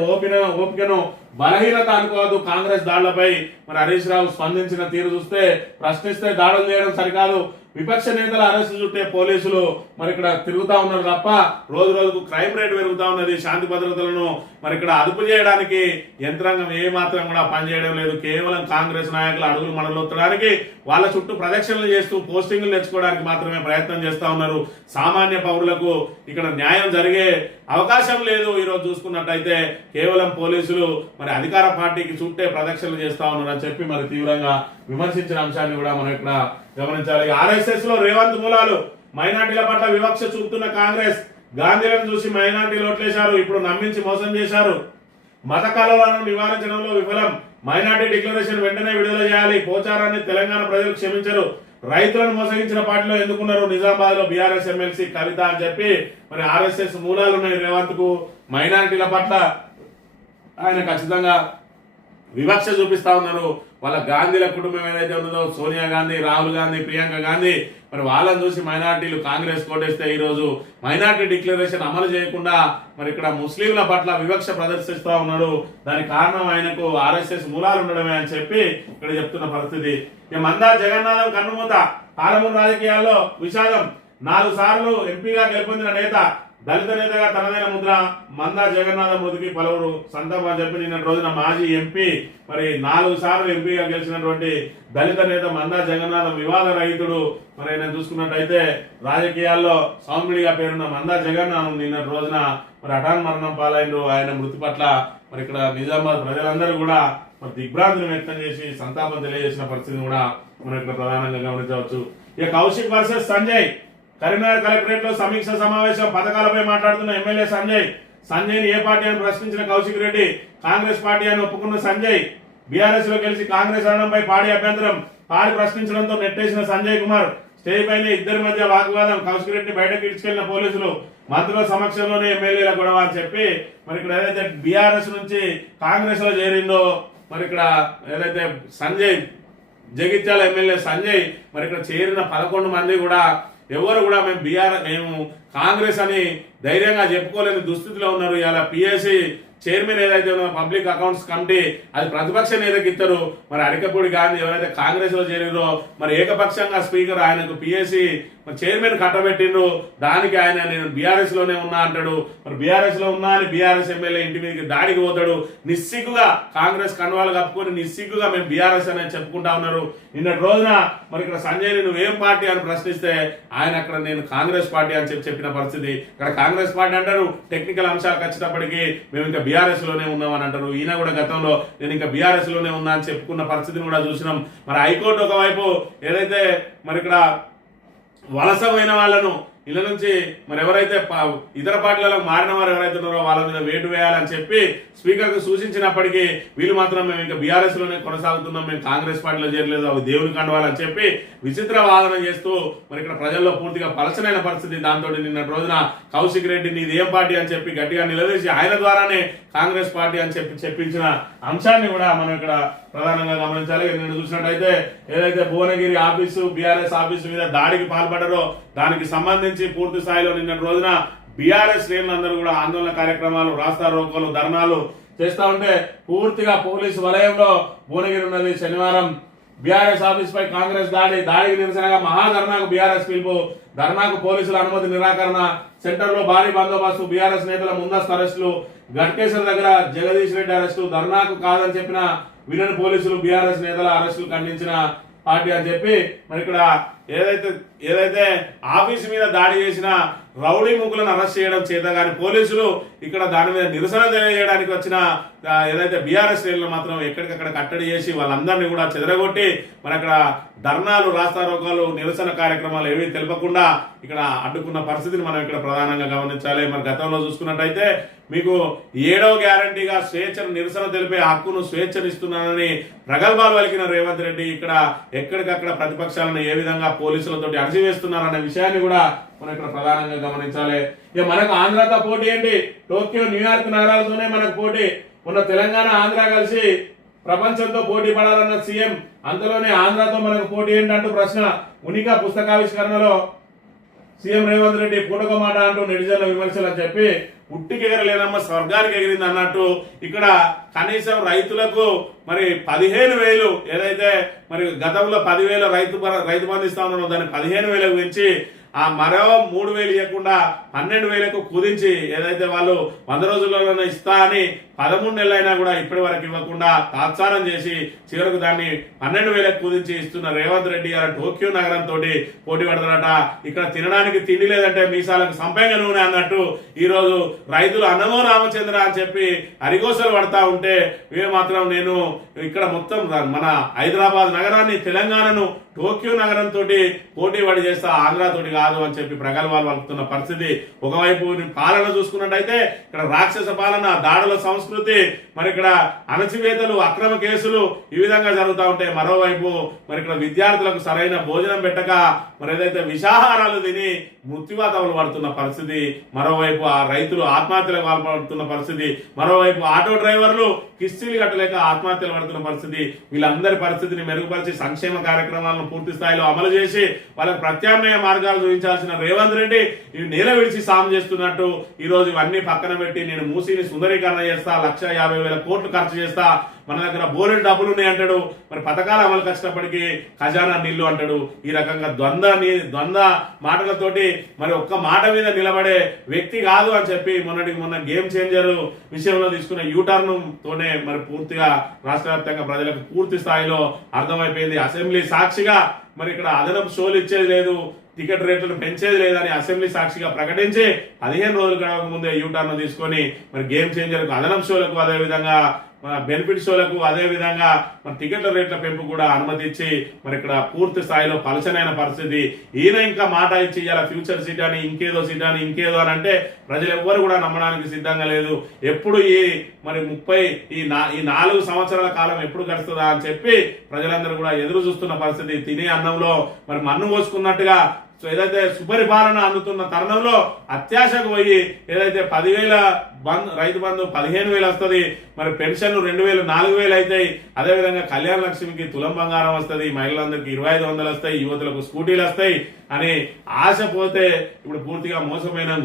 ఓపికను బలహీనత అనుకోవద్దు. కాంగ్రెస్ దాడులపై మరి హరీష్ రావు స్పందించిన తీరు చూస్తే ప్రశ్నిస్తే దాడులు చేయడం సరికాదు. విపక్ష నేతల అరెస్టు చుట్టే పోలీసులు మరి ఇక్కడ తిరుగుతా ఉన్నారు తప్ప రోజు రోజుకు క్రైమ్ రేట్ పెరుగుతా ఉన్నది. శాంతి భద్రతలను మరి ఇక్కడ అదుపు చేయడానికి యంత్రాంగం ఏ మాత్రం కూడా పనిచేయడం లేదు. కేవలం కాంగ్రెస్ నాయకుల అడుగులు మడలొత్తడానికి వాళ్ళ చుట్టూ ప్రదక్షిణలు చేస్తూ పోస్టింగ్లు తెచ్చుకోవడానికి మాత్రమే ప్రయత్నం చేస్తా ఉన్నారు. సామాన్య పౌరులకు ఇక్కడ న్యాయం జరిగే అవకాశం లేదు. ఈరోజు చూసుకున్నట్టయితే కేవలం పోలీసులు మరి అధికార పార్టీకి చుట్టే ప్రదక్షిణలు చేస్తా ఉన్నారు అని చెప్పి మరి తీవ్రంగా విమర్శించిన అంశాన్ని కూడా మనం ఇక్కడ గమనించాలి. ఆర్ఎస్ఎస్ లో రేవంత్ మూలాలు. మైనార్టీల పట్ల వివక్ష చూపుతున్న కాంగ్రెస్ గాంధీలను చూసి మైనార్టీలు ఓట్లేశారు. ఇప్పుడు నమ్మించి మోసం చేశారు. మత కలవలను నివారించడంలో విఫలం. మైనార్టీ డిక్లరేషన్ వెంటనే విడుదల చేయాలి. పోచారాన్ని తెలంగాణ ప్రజలు క్షమించరు. రైతులను మోసగించిన పార్టీలో ఎందుకున్నారు? నిజామాబాద్ లో బీఆర్ఎస్ ఎమ్మెల్సీ కవిత అని చెప్పి మరి ఆర్ఎస్ఎస్ మూలాలు ఉన్నాయి రేవంత్ కు. మైనారిటీల పట్ల ఆయన ఖచ్చితంగా వివక్ష చూపిస్తా ఉన్నారు. వాళ్ళ గాంధీల కుటుంబం ఏదైతే ఉన్నదో సోనియా గాంధీ, రాహుల్ గాంధీ, ప్రియాంక గాంధీ మరి వాళ్ళని చూసి మైనార్టీలు కాంగ్రెస్ కోటేస్తే ఈరోజు మైనార్టీ డిక్లరేషన్ అమలు చేయకుండా మరి ఇక్కడ ముస్లింల పట్ల వివక్ష ప్రదర్శిస్తా ఉన్నాడు. దానికి కారణం ఆయనకు ఆర్ఎస్ఎస్ మూలాలు ఉండడమే అని చెప్పి ఇక్కడ చెప్తున్న పరిస్థితి. మందా జగన్నాథం కన్నుమూత. పాలమూరు రాజకీయాల్లో విషాదం. 4 సార్లు ఎంపీగా గెలుపొందిన నేత, దళిత నేతగా తనదైన ముద్ర. మందా జగన్నాథం మృతికి పలువురు సంతాపం అని చెప్పి నిన్న రోజున మాజీ ఎంపీ మరి 4 సార్లు ఎంపీగా గెలిచినటువంటి దళిత నేత మందా జగన్నాథం వివాద రహితుడు. మరి ఆయన చూసుకున్నట్టయితే రాజకీయాల్లో సౌమ్యుడిగా పేరున్న మందా జగన్నాథం నిన్న రోజున మరి హఠాన్ మరణం పాలైండు. ఆయన మృతి పట్ల మరి ఇక్కడ నిజామాబాద్ ప్రజలందరూ కూడా మరి దిగ్భ్రాంతిని వ్యక్తం చేసి సంతాపం తెలియజేసిన పరిస్థితిని కూడా మనం ఇక్కడ ప్రధానంగా గమనించవచ్చు. ఇక కౌశిక్ వర్సెస్ సంజయ్. కరీంనగర్ కలెక్టరేట్ లో సమీక్ష సమావేశం. పథకాలపై మాట్లాడుతున్న ఎమ్మెల్యే సంజయ్ ని ఏ పార్టీ అని ప్రశ్నించిన కౌశిక్ రెడ్డి. కాంగ్రెస్ పార్టీ అని ఒప్పుకున్న సంజయ్. బీఆర్ఎస్ లో గెలిచి కాంగ్రెస్ అనడంపై పాడి అభ్యంతరం. పాడి ప్రశ్నించడంతో నెట్టేసిన సంజయ్ కుమార్. స్టేజ్ పైన ఇద్దరి మధ్య వాగ్వాదం. కౌశిక్ రెడ్డిని బయటకు ఇడ్చుకెళ్లిన పోలీసులు. మంత్రుల సమక్షంలోనే ఎమ్మెల్యేల గొడవ అని చెప్పి మరి ఇక్కడ ఏదైతే బీఆర్ఎస్ నుంచి కాంగ్రెస్ లో చేరిందో మరి ఇక్కడ ఏదైతే సంజయ్ జగిత్యాల ఎమ్మెల్యే సంజయ్ మరి ఇక్కడ చేరిన 11 మంది కూడా ఎవరు కూడా మేము కాంగ్రెస్ అని ధైర్యంగా చెప్పుకోలేని దుస్థితిలో ఉన్నారు. ఇలా పిఎస్సి చైర్మన్ ఏదైతే ఉన్నదో పబ్లిక్ అకౌంట్స్ కమిటీ అది ప్రతిపక్ష నేతకి ఇస్తారు. మరి అరికపూడి గాంధీ ఎవరైతే కాంగ్రెస్ లో చేరిరో మరి ఏకపక్షంగా స్పీకర్ ఆయనకు పిఎస్సి చైర్మన్ కట్టబెట్టిండ్రు. దానికి ఆయన నేను బీఆర్ఎస్ లోనే ఉన్నా అంటాడు. మరి బీఆర్ఎస్ లో ఉన్నా అని బీఆర్ఎస్ ఎమ్మెల్యే ఇంటి మీదకి దాడికి పోతాడు. నిస్సిగ్గుగా కాంగ్రెస్ కన్వాలు కప్పుకొని నిస్సిగ్గుగా మేము బీఆర్ఎస్ అనేది చెప్పుకుంటా ఉన్నారు. నిన్నటి రోజున మరి ఇక్కడ సంజయ్ నువ్వేం పార్టీ అని ప్రశ్నిస్తే ఆయన అక్కడ నేను కాంగ్రెస్ పార్టీ అని చెప్పిన పరిస్థితి. ఇక్కడ కాంగ్రెస్ పార్టీ అంటారు. టెక్నికల్ అంశాలకు వచ్చేటప్పటికి మేము ఇంకా బీఆర్ఎస్ లోనే ఉన్నామని అంటారు. ఈయన కూడా గతంలో నేను ఇంకా బీఆర్ఎస్ లోనే ఉన్నా అని చెప్పుకున్న పరిస్థితిని కూడా చూసినాం. మరి హైకోర్టు ఒకవైపు ఏదైతే మరి ఇక్కడ వలసమైన వాళ్ళను ఇళ్ళ నుంచి మరి ఎవరైతే ఇతర పార్టీలలో మారిన వారు ఎవరైతే ఉన్నారో వాళ్ళ మీద వేటు వేయాలని చెప్పి స్పీకర్ కు సూచించినప్పటికీ వీళ్ళు మాత్రం మేము ఇంకా బీఆర్ఎస్ లోనే కొనసాగుతున్నాం, మేము కాంగ్రెస్ పార్టీలో చేరలేదు, అవి దేవుని కండవాలని చెప్పి విచిత్ర వాదన చేస్తూ మరి ఇక్కడ ప్రజల్లో పూర్తిగా పలచనైన పరిస్థితి. దాంతో నిన్న రోజున కౌశిక్ రెడ్డి నీది ఏం పార్టీ అని చెప్పి గట్టిగా నిలదీసి ఆయన ద్వారానే కాంగ్రెస్ పార్టీ అని చెప్పించిన అంశాన్ని కూడా మనం ఇక్కడ ప్రధానంగా గమనించాలి. నేను చూసినట్టయితే ఏదైతే భువనగిరి ఆఫీసు బీఆర్ఎస్ ఆఫీసు మీద దాడికి పాల్పడ్డారో దానికి సంబంధించి పూర్తి స్థాయిలో నిన్న రోజున బీఆర్ఎస్ శ్రేణులందరూ కూడా ఆందోళన కార్యక్రమాలు, రాస్తా రోకోలు, ధర్నాలు చేస్తా ఉంటే పూర్తిగా పోలీసు వలయంలో భువనగిరి ఉన్నది. శనివారం బీఆర్ఎస్ ఆఫీస్ పై కాంగ్రెస్ దాడికి నిరసనగా మహాధర్నాకు బీఆర్ఎస్ పిలుపు. ధర్నాకు పోలీసుల అనుమతి నిరాకరణ. సెంటర్ లో భారీ బందోబస్తు. బీఆర్ఎస్ నేతల ముందస్తు అరెస్టులు. గట్కేశ్వర దగ్గర జగదీష్ రెడ్డి అరెస్టు. ధర్నాకు కాదని చెప్పిన వినని పోలీసులు బీఆర్ఎస్ నేతల అరెస్టులు ఖండించిన పార్టీ అని చెప్పి మరి ఇక్కడ ఏదైతే ఆఫీసు మీద దాడి చేసిన రౌడీ ముగ్గులను అరెస్ట్ చేయడం చేత కానీ పోలీసులు ఇక్కడ దాని మీద నిరసన తెలియజేయడానికి వచ్చిన ఏదైతే బీఆర్ఎస్ శ్రేణులు మాత్రం ఎక్కడికక్కడ కట్టడి చేసి వాళ్ళందరినీ కూడా చెదరగొట్టి మరి అక్కడ ధర్నాలు, రాస్తారోకాలు, నిరసన కార్యక్రమాలు ఏవి తెలపకుండా ఇక్కడ అడ్డుకున్న పరిస్థితిని మనం ఇక్కడ ప్రధానంగా గమనించాలి. మరి గతంలో చూసుకున్నట్టయితే మీకు 7వ గ్యారంటీగా స్వేచ్ఛను, నిరసన తెలిపే హక్కును స్వేచ్ఛనిస్తున్నానని ప్రగల్భాలు పలికిన రేవంత్ రెడ్డి ఇక్కడ ఎక్కడికక్కడ ప్రతిపక్షాలను ఏ విధంగా పోలీసులతోటి అణచివేస్తున్నారనే విషయాన్ని కూడా మనం ఇక్కడ ప్రధానంగా గమనించాలి. ఇక మనకు ఆంధ్రతో పోటీ ఏంటి? టోక్యో, న్యూయార్క్ నగరాలతోనే మనకు పోటీ. మొన్న తెలంగాణ, ఆంధ్ర కలిసి ప్రపంచంతో పోటీ పడాలన్న సీఎం, అంతలోనే ఆంధ్రతో మనకు పోటీ ఏంటంటూ ప్రశ్న. ఉనికా పుస్తకావిష్కరణలో సీఎం రేవంత్ రెడ్డి పూటక మాట అంటూ నెటిజన్ల విమర్శలు అని చెప్పి ఉట్టికి ఎగరలేనమ్మ స్వర్గానికి ఎగిరింది అన్నట్టు ఇక్కడ కనీసం రైతులకు మరి 15,000 ఏదైతే మరి గతంలో 10,000 రైతు బంధు ఇస్తా ఉన్నారో దాన్ని 15,000 పెంచి ఆ మరో 3,000 ఇవ్వకుండా 12,000కు కుదించి ఏదైతే వాళ్ళు 100 రోజుల్లోనే ఇస్తా అని 13 నెలలైనా కూడా ఇప్పటి వరకు ఇవ్వకుండా తాత్సారం చేసి చివరకు దాన్ని 12,000కు కుదించి ఇస్తున్న రేవంత్ రెడ్డి గారు టోక్యో నగరంతో పోటీ పడతారట. ఇక్కడ తినడానికి తిండి లేదంటే మీసాలకు సంపంగ నూనె అన్నట్టు ఈ రోజు రైతులు అన్నమో రామచంద్ర అని చెప్పి అరిగోసలు పడతా ఉంటే మాత్రం నేను ఇక్కడ మొత్తం మన హైదరాబాద్ నగరాన్ని, తెలంగాణను టోక్యో నగరంతో పోటీ పడి చేస్తా, ఆంధ్రతోటి కాదు అని చెప్పి ప్రగల్భాలు పలుకుతున్న పరిస్థితి. ఒకవైపు పాలన చూసుకున్నట్టయితే ఇక్కడ రాక్షస పాలన, దాడుల సంస్కృతి, మరి ఇక్కడ అణచివేతలు, అక్రమ కేసులు ఈ విధంగా జరుగుతూ ఉంటాయి. మరోవైపు మరి ఇక్కడ విద్యార్థులకు సరైన భోజనం పెట్టక మరి ఏదైతే విషాహారాలు తిని మృత్యువాతములు పడుతున్న పరిస్థితి. మరోవైపు ఆ రైతులు ఆత్మహత్యలకు పాల్పడుతున్న పరిస్థితి. మరోవైపు ఆటో డ్రైవర్లు కిస్తీలు కట్టలేక ఆత్మహత్యలు పడుతున్న పరిస్థితి. వీళ్ళందరి పరిస్థితిని మెరుగుపరిచి సంక్షేమ కార్యక్రమాలను పూర్తి స్థాయిలో అమలు చేసి వాళ్ళకు ప్రత్యామ్నాయ మార్గాలు చూపించాల్సిన రేవంత్ రెడ్డి ఇవి నేల విడిచి సాము చేస్తున్నట్టు ఈ రోజు ఇవన్నీ పక్కన పెట్టి నేను మూసీని సుందరీకరణ చేస్తా, 150,000 కోట్లు ఖర్చు చేస్తా, మన దగ్గర బోలెడు డబ్బులు ఉన్నాయి అంటాడు. మరి పథకాల అమలు కష్టపడికి ఖజానా నీళ్లు అంటాడు. ఈ రకంగా ద్వంద్వ మాటలతోటి మరి ఒక్క మాట మీద నిలబడే వ్యక్తి కాదు అని చెప్పి మొన్న గేమ్ చేంజర్ విషయంలో తీసుకున్న యూటర్న్ తోనే మరి పూర్తిగా రాష్ట్ర వ్యాప్తంగా ప్రజలకు పూర్తి స్థాయిలో అర్థమైపోయింది. అసెంబ్లీ సాక్షిగా మరి ఇక్కడ అదనపు షోలు ఇచ్చేది లేదు, టికెట్ రేట్లను పెంచేది లేదని అసెంబ్లీ సాక్షిగా ప్రకటించి 15 రోజుల గడవక ముందే యూటర్న్ తీసుకొని మరి గేమ్ చేంజర్కు, అదనపు షోలకు, అదేవిధంగా బెనిఫిట్ షోలకు, అదే విధంగా మన టికెట్ల రేట్ల పెంపు కూడా అనుమతి ఇచ్చి మరి ఇక్కడ పూర్తి స్థాయిలో పలచనైన పరిస్థితి. ఈయన ఇంకా మాట ఇచ్చి ఇలా ఫ్యూచర్ సీట్ అని ఇంకేదో సీట్ అని ఇంకేదో అని అంటే ప్రజలు ఎవ్వరు కూడా నమ్మడానికి సిద్ధంగా లేదు. ఎప్పుడు మరి 4 సంవత్సరాల కాలం ఎప్పుడు గడుస్తుందా అని చెప్పి ప్రజలందరూ కూడా ఎదురు చూస్తున్న పరిస్థితి. తినే అన్నంలో మరి మన్ను పోసుకున్నట్టుగా ఏదైతే సుపరిపాలన అందుతున్న తరుణంలో అత్యాశకు పోయి ఏదైతే 10,000 రైతు బంధు 15,000 వస్తుంది, మరి పెన్షన్లు 2,000 4,000 అవుతాయి, అదేవిధంగా కళ్యాణ లక్ష్మికి తులం బంగారం వస్తుంది, మహిళలందరికీ 2,500 వస్తాయి, యువతులకు స్కూటీలు వస్తాయి అని ఆశ పోతే ఇప్పుడు పూర్తిగా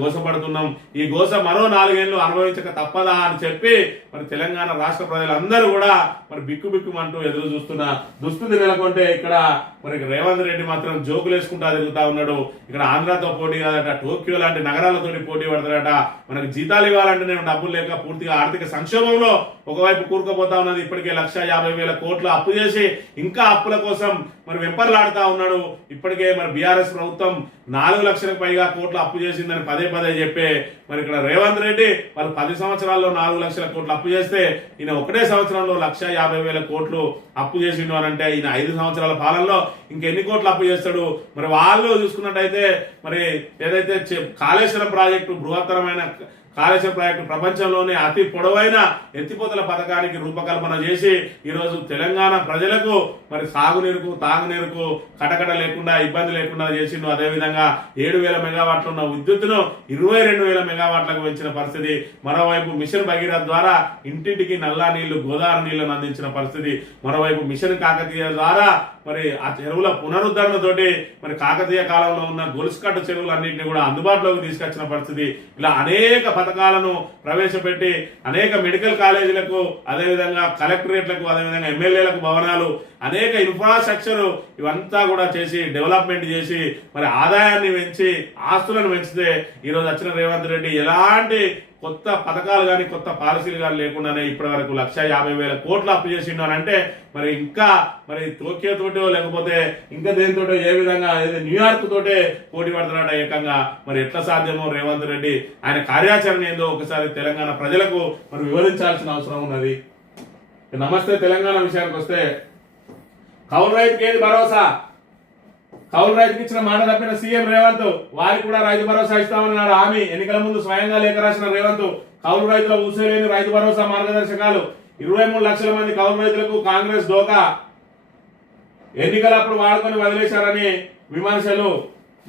గోసపడుతున్నాం. ఈ గోస మరో 4 ఏళ్లు అనుభవించక తప్పదా అని చెప్పి మరి తెలంగాణ రాష్ట్ర ప్రజలందరూ కూడా మరి బిక్కుమంటూ ఎదురు చూస్తున్న దుస్థితి నెలకొంటే ఇక్కడ మరి రేవంత్ రెడ్డి మాత్రం జోకులు వేసుకుంటా తిరుగుతా ఉన్నాడు. ఇక్కడ ఆంధ్రతో పోటీ కాదట, టోక్యో లాంటి నగరాలతో పోటీ పడతాడట. మనకు జీతాలు ఇవ్వాలంటే నేను డబ్బులు లేక పూర్తిగా ఆర్థిక సంక్షోభంలో ఒకవైపు కూరుకుపోతా ఉన్నది. ఇప్పటికే 150,000 కోట్లు అప్పు చేసి ఇంకా అప్పుల కోసం మరి వెంపర్లాడుతా ఉన్నాడు. ఇప్పటికే మరి బీఆర్ఎస్ ప్రభుత్వం 4 లక్షలకు పైగా కోట్లు అప్పు చేసిందని పదే చెప్పే మరి ఇక్కడ రేవంత్ రెడ్డి వాళ్ళు 10 సంవత్సరాల్లో 4 లక్షల కోట్లు అప్పు చేస్తే ఈయన ఒకటే సంవత్సరంలో 150,000 కోట్లు అప్పు చేసిండు అని అంటే ఈయన 5 సంవత్సరాల పాలనలో ఇంకెన్ని కోట్లు అప్పు చేస్తాడు? మరి వాళ్ళు చూసుకున్నట్టయితే మరి ఏదైతే కాళేశ్వరం ప్రాజెక్టు, బృహత్తరమైన కాళేశ్వరం ప్రాజెక్టు ప్రపంచంలోనే అతి పొడవైన ఎత్తిపోతల పథకానికి రూపకల్పన చేసి ఈరోజు తెలంగాణ ప్రజలకు మరి సాగునీరుకు, తాగునీరుకు కటకట లేకుండా, ఇబ్బంది లేకుండా చేసిండు. అదేవిధంగా 7,000 మెగావాట్లు ఉన్న విద్యుత్తును 22,000 మెగావాట్లకు పెంచిన పరిస్థితి. మరోవైపు మిషన్ భగీరథ ద్వారా ఇంటింటికి నల్లా నీళ్లు, గోదావరి నీళ్లను అందించిన పరిస్థితి. మరోవైపు మిషన్ కాకతీయ ద్వారా మరి ఆ చెరువుల పునరుద్ధరణతోటి మరి కాకతీయ కాలంలో ఉన్న గొలుసుకట్టు చెరువులన్నింటినీ కూడా అందుబాటులోకి తీసుకొచ్చిన పరిస్థితి. ఇలా అనేక పథకాలను ప్రవేశపెట్టి అనేక మెడికల్ కాలేజీలకు, అదేవిధంగా కలెక్టరేట్లకు, అదేవిధంగా ఎమ్మెల్యేలకు భవనాలు, అనేక ఇన్ఫ్రాస్ట్రక్చర్ ఇవంతా కూడా చేసి డెవలప్మెంట్ చేసి మరి ఆదాయాన్ని పెంచి ఆస్తులను పెంచితే ఈరోజు వచ్చిన రేవంత్ రెడ్డి ఎలాంటి కొత్త పథకాలు కానీ కొత్త పాలసీలు కానీ లేకుండానే ఇప్పటి వరకు 1,50,000 కోట్లు అప్పు చేసిండు అని అంటే మరి ఇంకా మరి టోక్యోతోటో లేకపోతే ఇంకా దేనితోటో ఏ విధంగా న్యూయార్క్ తోటే పోటీ పడుతున్నాడ ఏకంగా. మరి ఎట్లా సాధ్యమో రేవంత్ రెడ్డి ఆయన కార్యాచరణ ఏందో ఒకసారి తెలంగాణ ప్రజలకు మరి వివరించాల్సిన అవసరం ఉన్నది. నమస్తే తెలంగాణ విషయానికి వస్తే కౌలు రైతుకి ఏది భరోసా? కౌలు రైతుకి ఇచ్చిన మాట తప్పిన సీఎం రేవంత్ వారికి కూడా రైతు భరోసా ఇస్తామన్నాడు హామీ. ఎన్నికల ముందు స్వయంగా లేఖ రాసిన రేవంత్ కౌలు రైతుల ఊసేలేని రైతు భరోసా మార్గదర్శకాలు. 23 లక్షల మంది కౌలు రైతులకు కాంగ్రెస్ డోకా. ఎన్నికలప్పుడు వాడుకొని వదిలేశారని విమర్శలు.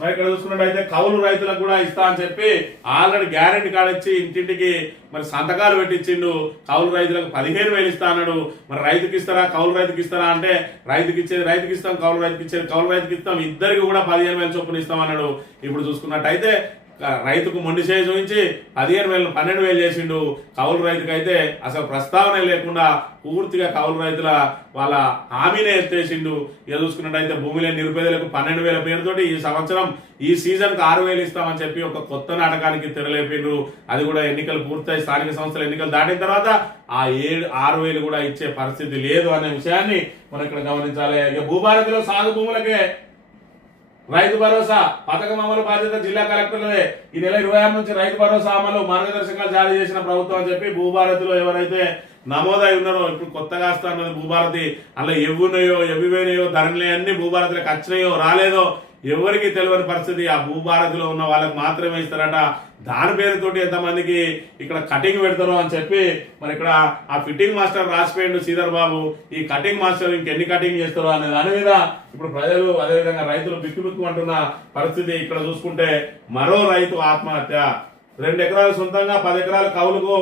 మరి ఇక్కడ చూసుకున్నట్టయితే కౌలు రైతులకు కూడా ఇస్తా అని చెప్పి ఆల్రెడీ గ్యారెంటీ కార్డు ఇచ్చి ఇంటింటికి మరి సంతకాలు పెట్టించిండు. కౌలు రైతులకు 15,000 ఇస్తా అన్నాడు. మరి రైతుకి ఇస్తారా కౌలు రైతుకి ఇస్తారా అంటే రైతుకి ఇచ్చేది రైతుకి ఇస్తాం, కౌలు రైతుకి ఇచ్చేది కౌలు రైతుకి ఇస్తాం, ఇద్దరికి కూడా 15,000 చొప్పున ఇస్తాం అన్నాడు. ఇప్పుడు చూసుకున్నట్టయితే రైతుకు మొండి చేయి చూపించి 15,000 12,000 చేసిండు. కౌలు రైతుకి అయితే అసలు ప్రస్తావన లేకుండా పూర్తిగా కౌలు రైతుల వాళ్ళ హామీనే ఎత్తేసిండు. ఇక చూసుకున్నట్టయితే భూమి లేని నిరుపేదలకు 12,000 పేరుతోటి ఈ సంవత్సరం ఈ సీజన్ కు 6,000 ఇస్తామని చెప్పి ఒక కొత్త నాటకానికి తెరలేపిండ్రు. అది కూడా ఎన్నికలు పూర్తయి స్థానిక సంస్థల ఎన్నికలు దాటిన తర్వాత ఆ 6,000 కూడా ఇచ్చే పరిస్థితి లేదు అనే విషయాన్ని మనం ఇక్కడ గమనించాలి. ఇక భూభారతిలో సాగు భూములకే రైతు భరోసా పథకం అమలు బాధ్యత జిల్లా కలెక్టర్లదే. ఈ నెల 26 నుంచి రైతు భరోసా అమలు మార్గదర్శకాలు జారీ చేసిన ప్రభుత్వం అని చెప్పి భూభారతిలో ఎవరైతే నమోదై ఉన్నారో ఇప్పుడు కొత్తగా వస్తా అన్నది భూభారతి. అలా ఎవ్వున్నాయో ఎవ్విపోయినాయో ధరలే అన్ని భూభారతిలకు వచ్చినాయో రాలేదో ఎవరికి తెలియని పరిస్థితి. ఆ భూభారతిలో ఉన్న వాళ్ళకి మాత్రమే ఇస్తారట. దాని పేరుతోటి ఎంతమందికి ఇక్కడ కటింగ్ పెడతారో అని చెప్పి మరి ఇక్కడ ఆ ఫిట్టింగ్ మాస్టర్ రాసిపోయిండు శ్రీధర్ బాబు. ఈ కటింగ్ మాస్టర్ ఇంకెన్ని కటింగ్ చేస్తారో అనే దాని మీద ఇప్పుడు ప్రజలు అదేవిధంగా రైతులు బిక్కు అంటున్న పరిస్థితి. ఇక్కడ చూసుకుంటే మరో రైతు ఆత్మహత్య. 2 ఎకరాలు సొంతంగా 10 ఎకరాల కౌలుకు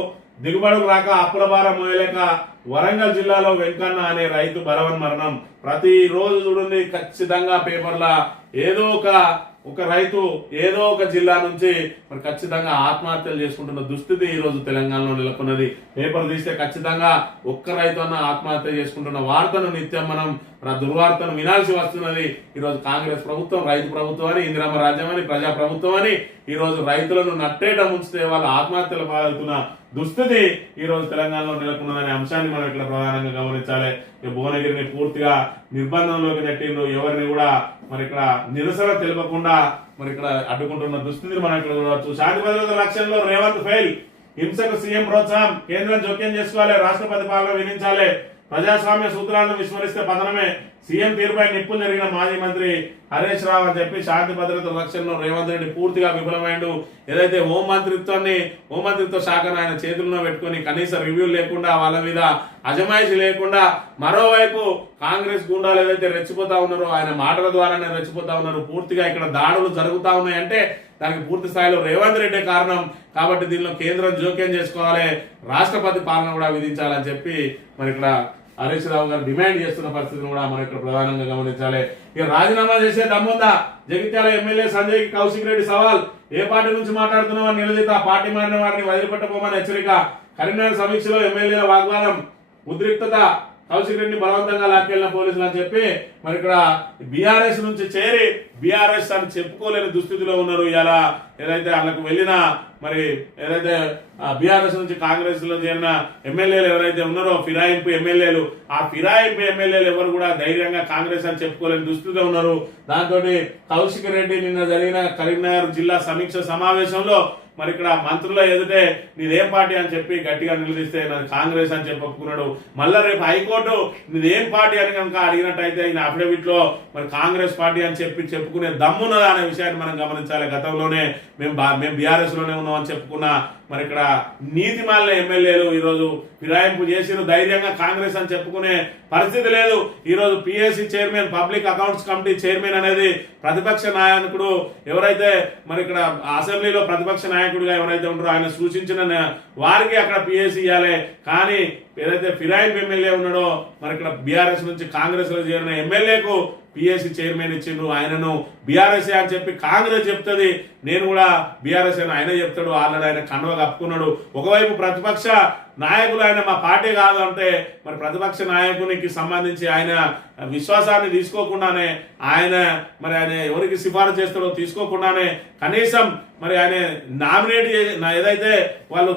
దిగుబడుకు రాక అప్పుల భారం మోయలేక వరంగల్ జిల్లాలో వెంకన్న అనే రైతు బలవన్ మరణం. ప్రతిరోజు చూడండి ఖచ్చితంగా పేపర్ల ఏదో ఒక రైతు ఏదో ఒక జిల్లా నుంచి మరి ఖచ్చితంగా ఆత్మహత్యలు చేసుకుంటున్న దుస్థితి ఈ రోజు తెలంగాణలో నెలకొన్నది. పేపర్ తీస్తే ఖచ్చితంగా ఒక్క రైతు అన్న ఆత్మహత్య చేసుకుంటున్న వార్తను నిత్యం మనం దుర్వార్తను వినాల్సి వస్తున్నది. ఈ రోజు కాంగ్రెస్ ప్రభుత్వం రైతు ప్రభుత్వం అని, ఇందిరమ్మ రాజ్యం అని, ప్రజా ప్రభుత్వం అని ఈ రోజు రైతులను నట్టేట ముంచితే వాళ్ళ ఆత్మహత్యలు పాల్గొన్న దుస్థితి ఈ రోజు తెలంగాణలో నెలకొన్నదనే అంశాన్ని మనం ఇక్కడ ప్రధానంగా గమనించాలి. భువనగిరిని పూర్తిగా నిర్బంధంలోకి నెట్టిండ్రు. ఎవరిని కూడా మరి ఇక్కడ నిరసన తెలుపకుండా మరి ఇక్కడ అడ్డుకుంటున్న దుస్థితిని మనం ఇక్కడ చూడవచ్చు. శాంతి భద్రతల లక్ష్యంలో రేవంత్ ఫెయిల్. హింసకు సీఎం ప్రోత్సాహం. కేంద్రం జోక్యం చేసుకోవాలి, రాష్ట్రపతి పాలన విధించాలి. ప్రజాస్వామ్య సూత్రాలను విస్మరిస్తే పతనమే. సీఎం తీరుపై నిప్పులు జరిగిన మాజీ మంత్రి హరీష్ రావు అని చెప్పి శాంతి భద్రతల లక్ష్యంలో రేవంత్ రెడ్డి పూర్తిగా విఫలమైండు. ఏదైతే హోంమంత్రిత్వ శాఖను ఆయన చేతుల్లో పెట్టుకుని కనీస రివ్యూ లేకుండా వాళ్ళ మీద అజమాయిషి లేకుండా మరోవైపు కాంగ్రెస్ గుండాలు ఏదైతే రెచ్చిపోతా ఉన్నారో ఆయన మాటల ద్వారానే రెచ్చిపోతా ఉన్నారు. పూర్తిగా ఇక్కడ దాడులు జరుగుతా ఉన్నాయంటే దానికి పూర్తి స్థాయిలో రేవంత్ రెడ్డి కారణం. కాబట్టి దీనిలో కేంద్రం జోక్యం చేసుకోవాలి, రాష్ట్రపతి పాలన కూడా విధించాలని చెప్పి మరి ఇక్కడ హరీష్ రావు గారు డిమాండ్ చేస్తున్న పరిస్థితిని కూడా మనం ఇక్కడ ప్రధానంగా గమనించాలి. ఇక రాజీనామా చేసే దమ్ముందా? జగిత్యాల ఎమ్మెల్యే సంజయ్ కౌశిక్ రెడ్డి సవాల్. ఏ పార్టీ నుంచి మాట్లాడుతున్నామని నిలదీత పార్టీ మారిన వారిని వదిలిపెట్టబోమని హెచ్చరిక. కరీంనగర్ సమీక్షలో ఎమ్మెల్యేల వాగ్వాదం, ఉద్రిక్తత. కౌశిక్ రెడ్డిని బలవంతంగా లాక్కెళ్లిన పోలీసులు అని చెప్పి మరి ఇక్కడ బీఆర్ఎస్ నుంచి చేరి బీఆర్ఎస్ అని చెప్పుకోలేని దుస్థితిలో ఉన్నారు. ఇలా ఏదైతే వాళ్ళకు వెళ్ళిన మరి ఏదైతే బీఆర్ఎస్ నుంచి కాంగ్రెస్ లో చేరిన ఎమ్మెల్యేలు ఎవరైతే ఉన్నారో ఫిరాయింపు ఎమ్మెల్యేలు, ఆ ఫిరాయింపు ఎమ్మెల్యేలు ఎవరు కూడా ధైర్యంగా కాంగ్రెస్ అని చెప్పుకోలేని దుస్థితిలో ఉన్నారు. దాంతో కౌశిక్ రెడ్డి నిన్న జరిగిన కరీంనగర్ జిల్లా సమీక్ష సమావేశంలో మరి ఇక్కడ మంత్రుల ఎదుటే నీదేం పార్టీ అని చెప్పి గట్టిగా నిలదీస్తే నాది కాంగ్రెస్ అని చెప్పి ఒప్పుకున్నాడు. మళ్ళా రేపు హైకోర్టు నీదేం పార్టీ అని కనుక అడిగినట్టయితే ఈయన అఫిడవిట్ లో మరి కాంగ్రెస్ పార్టీ అని చెప్పుకునే దమ్మున్నదా అనే విషయాన్ని మనం గమనించాలి. గతంలోనే మేము బీఆర్ఎస్ లోనే ఉన్నాం అని చెప్పుకున్న మరి ఇక్కడ నీతి మాలిన ఎమ్మెల్యేలు ఈరోజు ఫిరాయింపు చేసిరు. ధైర్యంగా కాంగ్రెస్ అని చెప్పుకునే పరిస్థితి లేదు. ఈరోజు PSC chairman, public accounts committee chairman అనేది ప్రతిపక్ష నాయకుడు ఎవరైతే మరి ఇక్కడ అసెంబ్లీలో ప్రతిపక్ష నాయకుడిగా ఎవరైతే ఉంటారో ఆయన సూచించిన వారికి అక్కడ పిఎస్సి ఇవ్వాలి. కానీ ఏదైతే ఫిరాయింపు ఎమ్మెల్యే ఉన్నాడో మరి ఇక్కడ బీఆర్ఎస్ నుంచి కాంగ్రెస్ లో చేరిన ఎమ్మెల్యేకు పిఎస్సి చైర్మన్ ఇచ్చిండ్రు. ఆయనను బీఆర్ఎస్ అని చెప్పి కాంగ్రెస్ చెప్తుంది, నేను కూడా బీఆర్ఎస్ అని ఆయన చెప్తాడు. ఆల్రెడీ ఆయన కండువ కప్పుకున్నాడు. ఒకవైపు ప్రతిపక్ష నాయకులు ఆయన మా పార్టీ కాదు అంటే మరి ప్రతిపక్ష నాయకునికి సంబంధించి ఆయన విశ్వాసాన్ని తీసుకోకుండానే ఆయన ఎవరికి సిఫారసు చేస్తాడో తీసుకోకుండానే కనీసం మరి ఆయన నామినేట్ ఏదైతే వాళ్ళు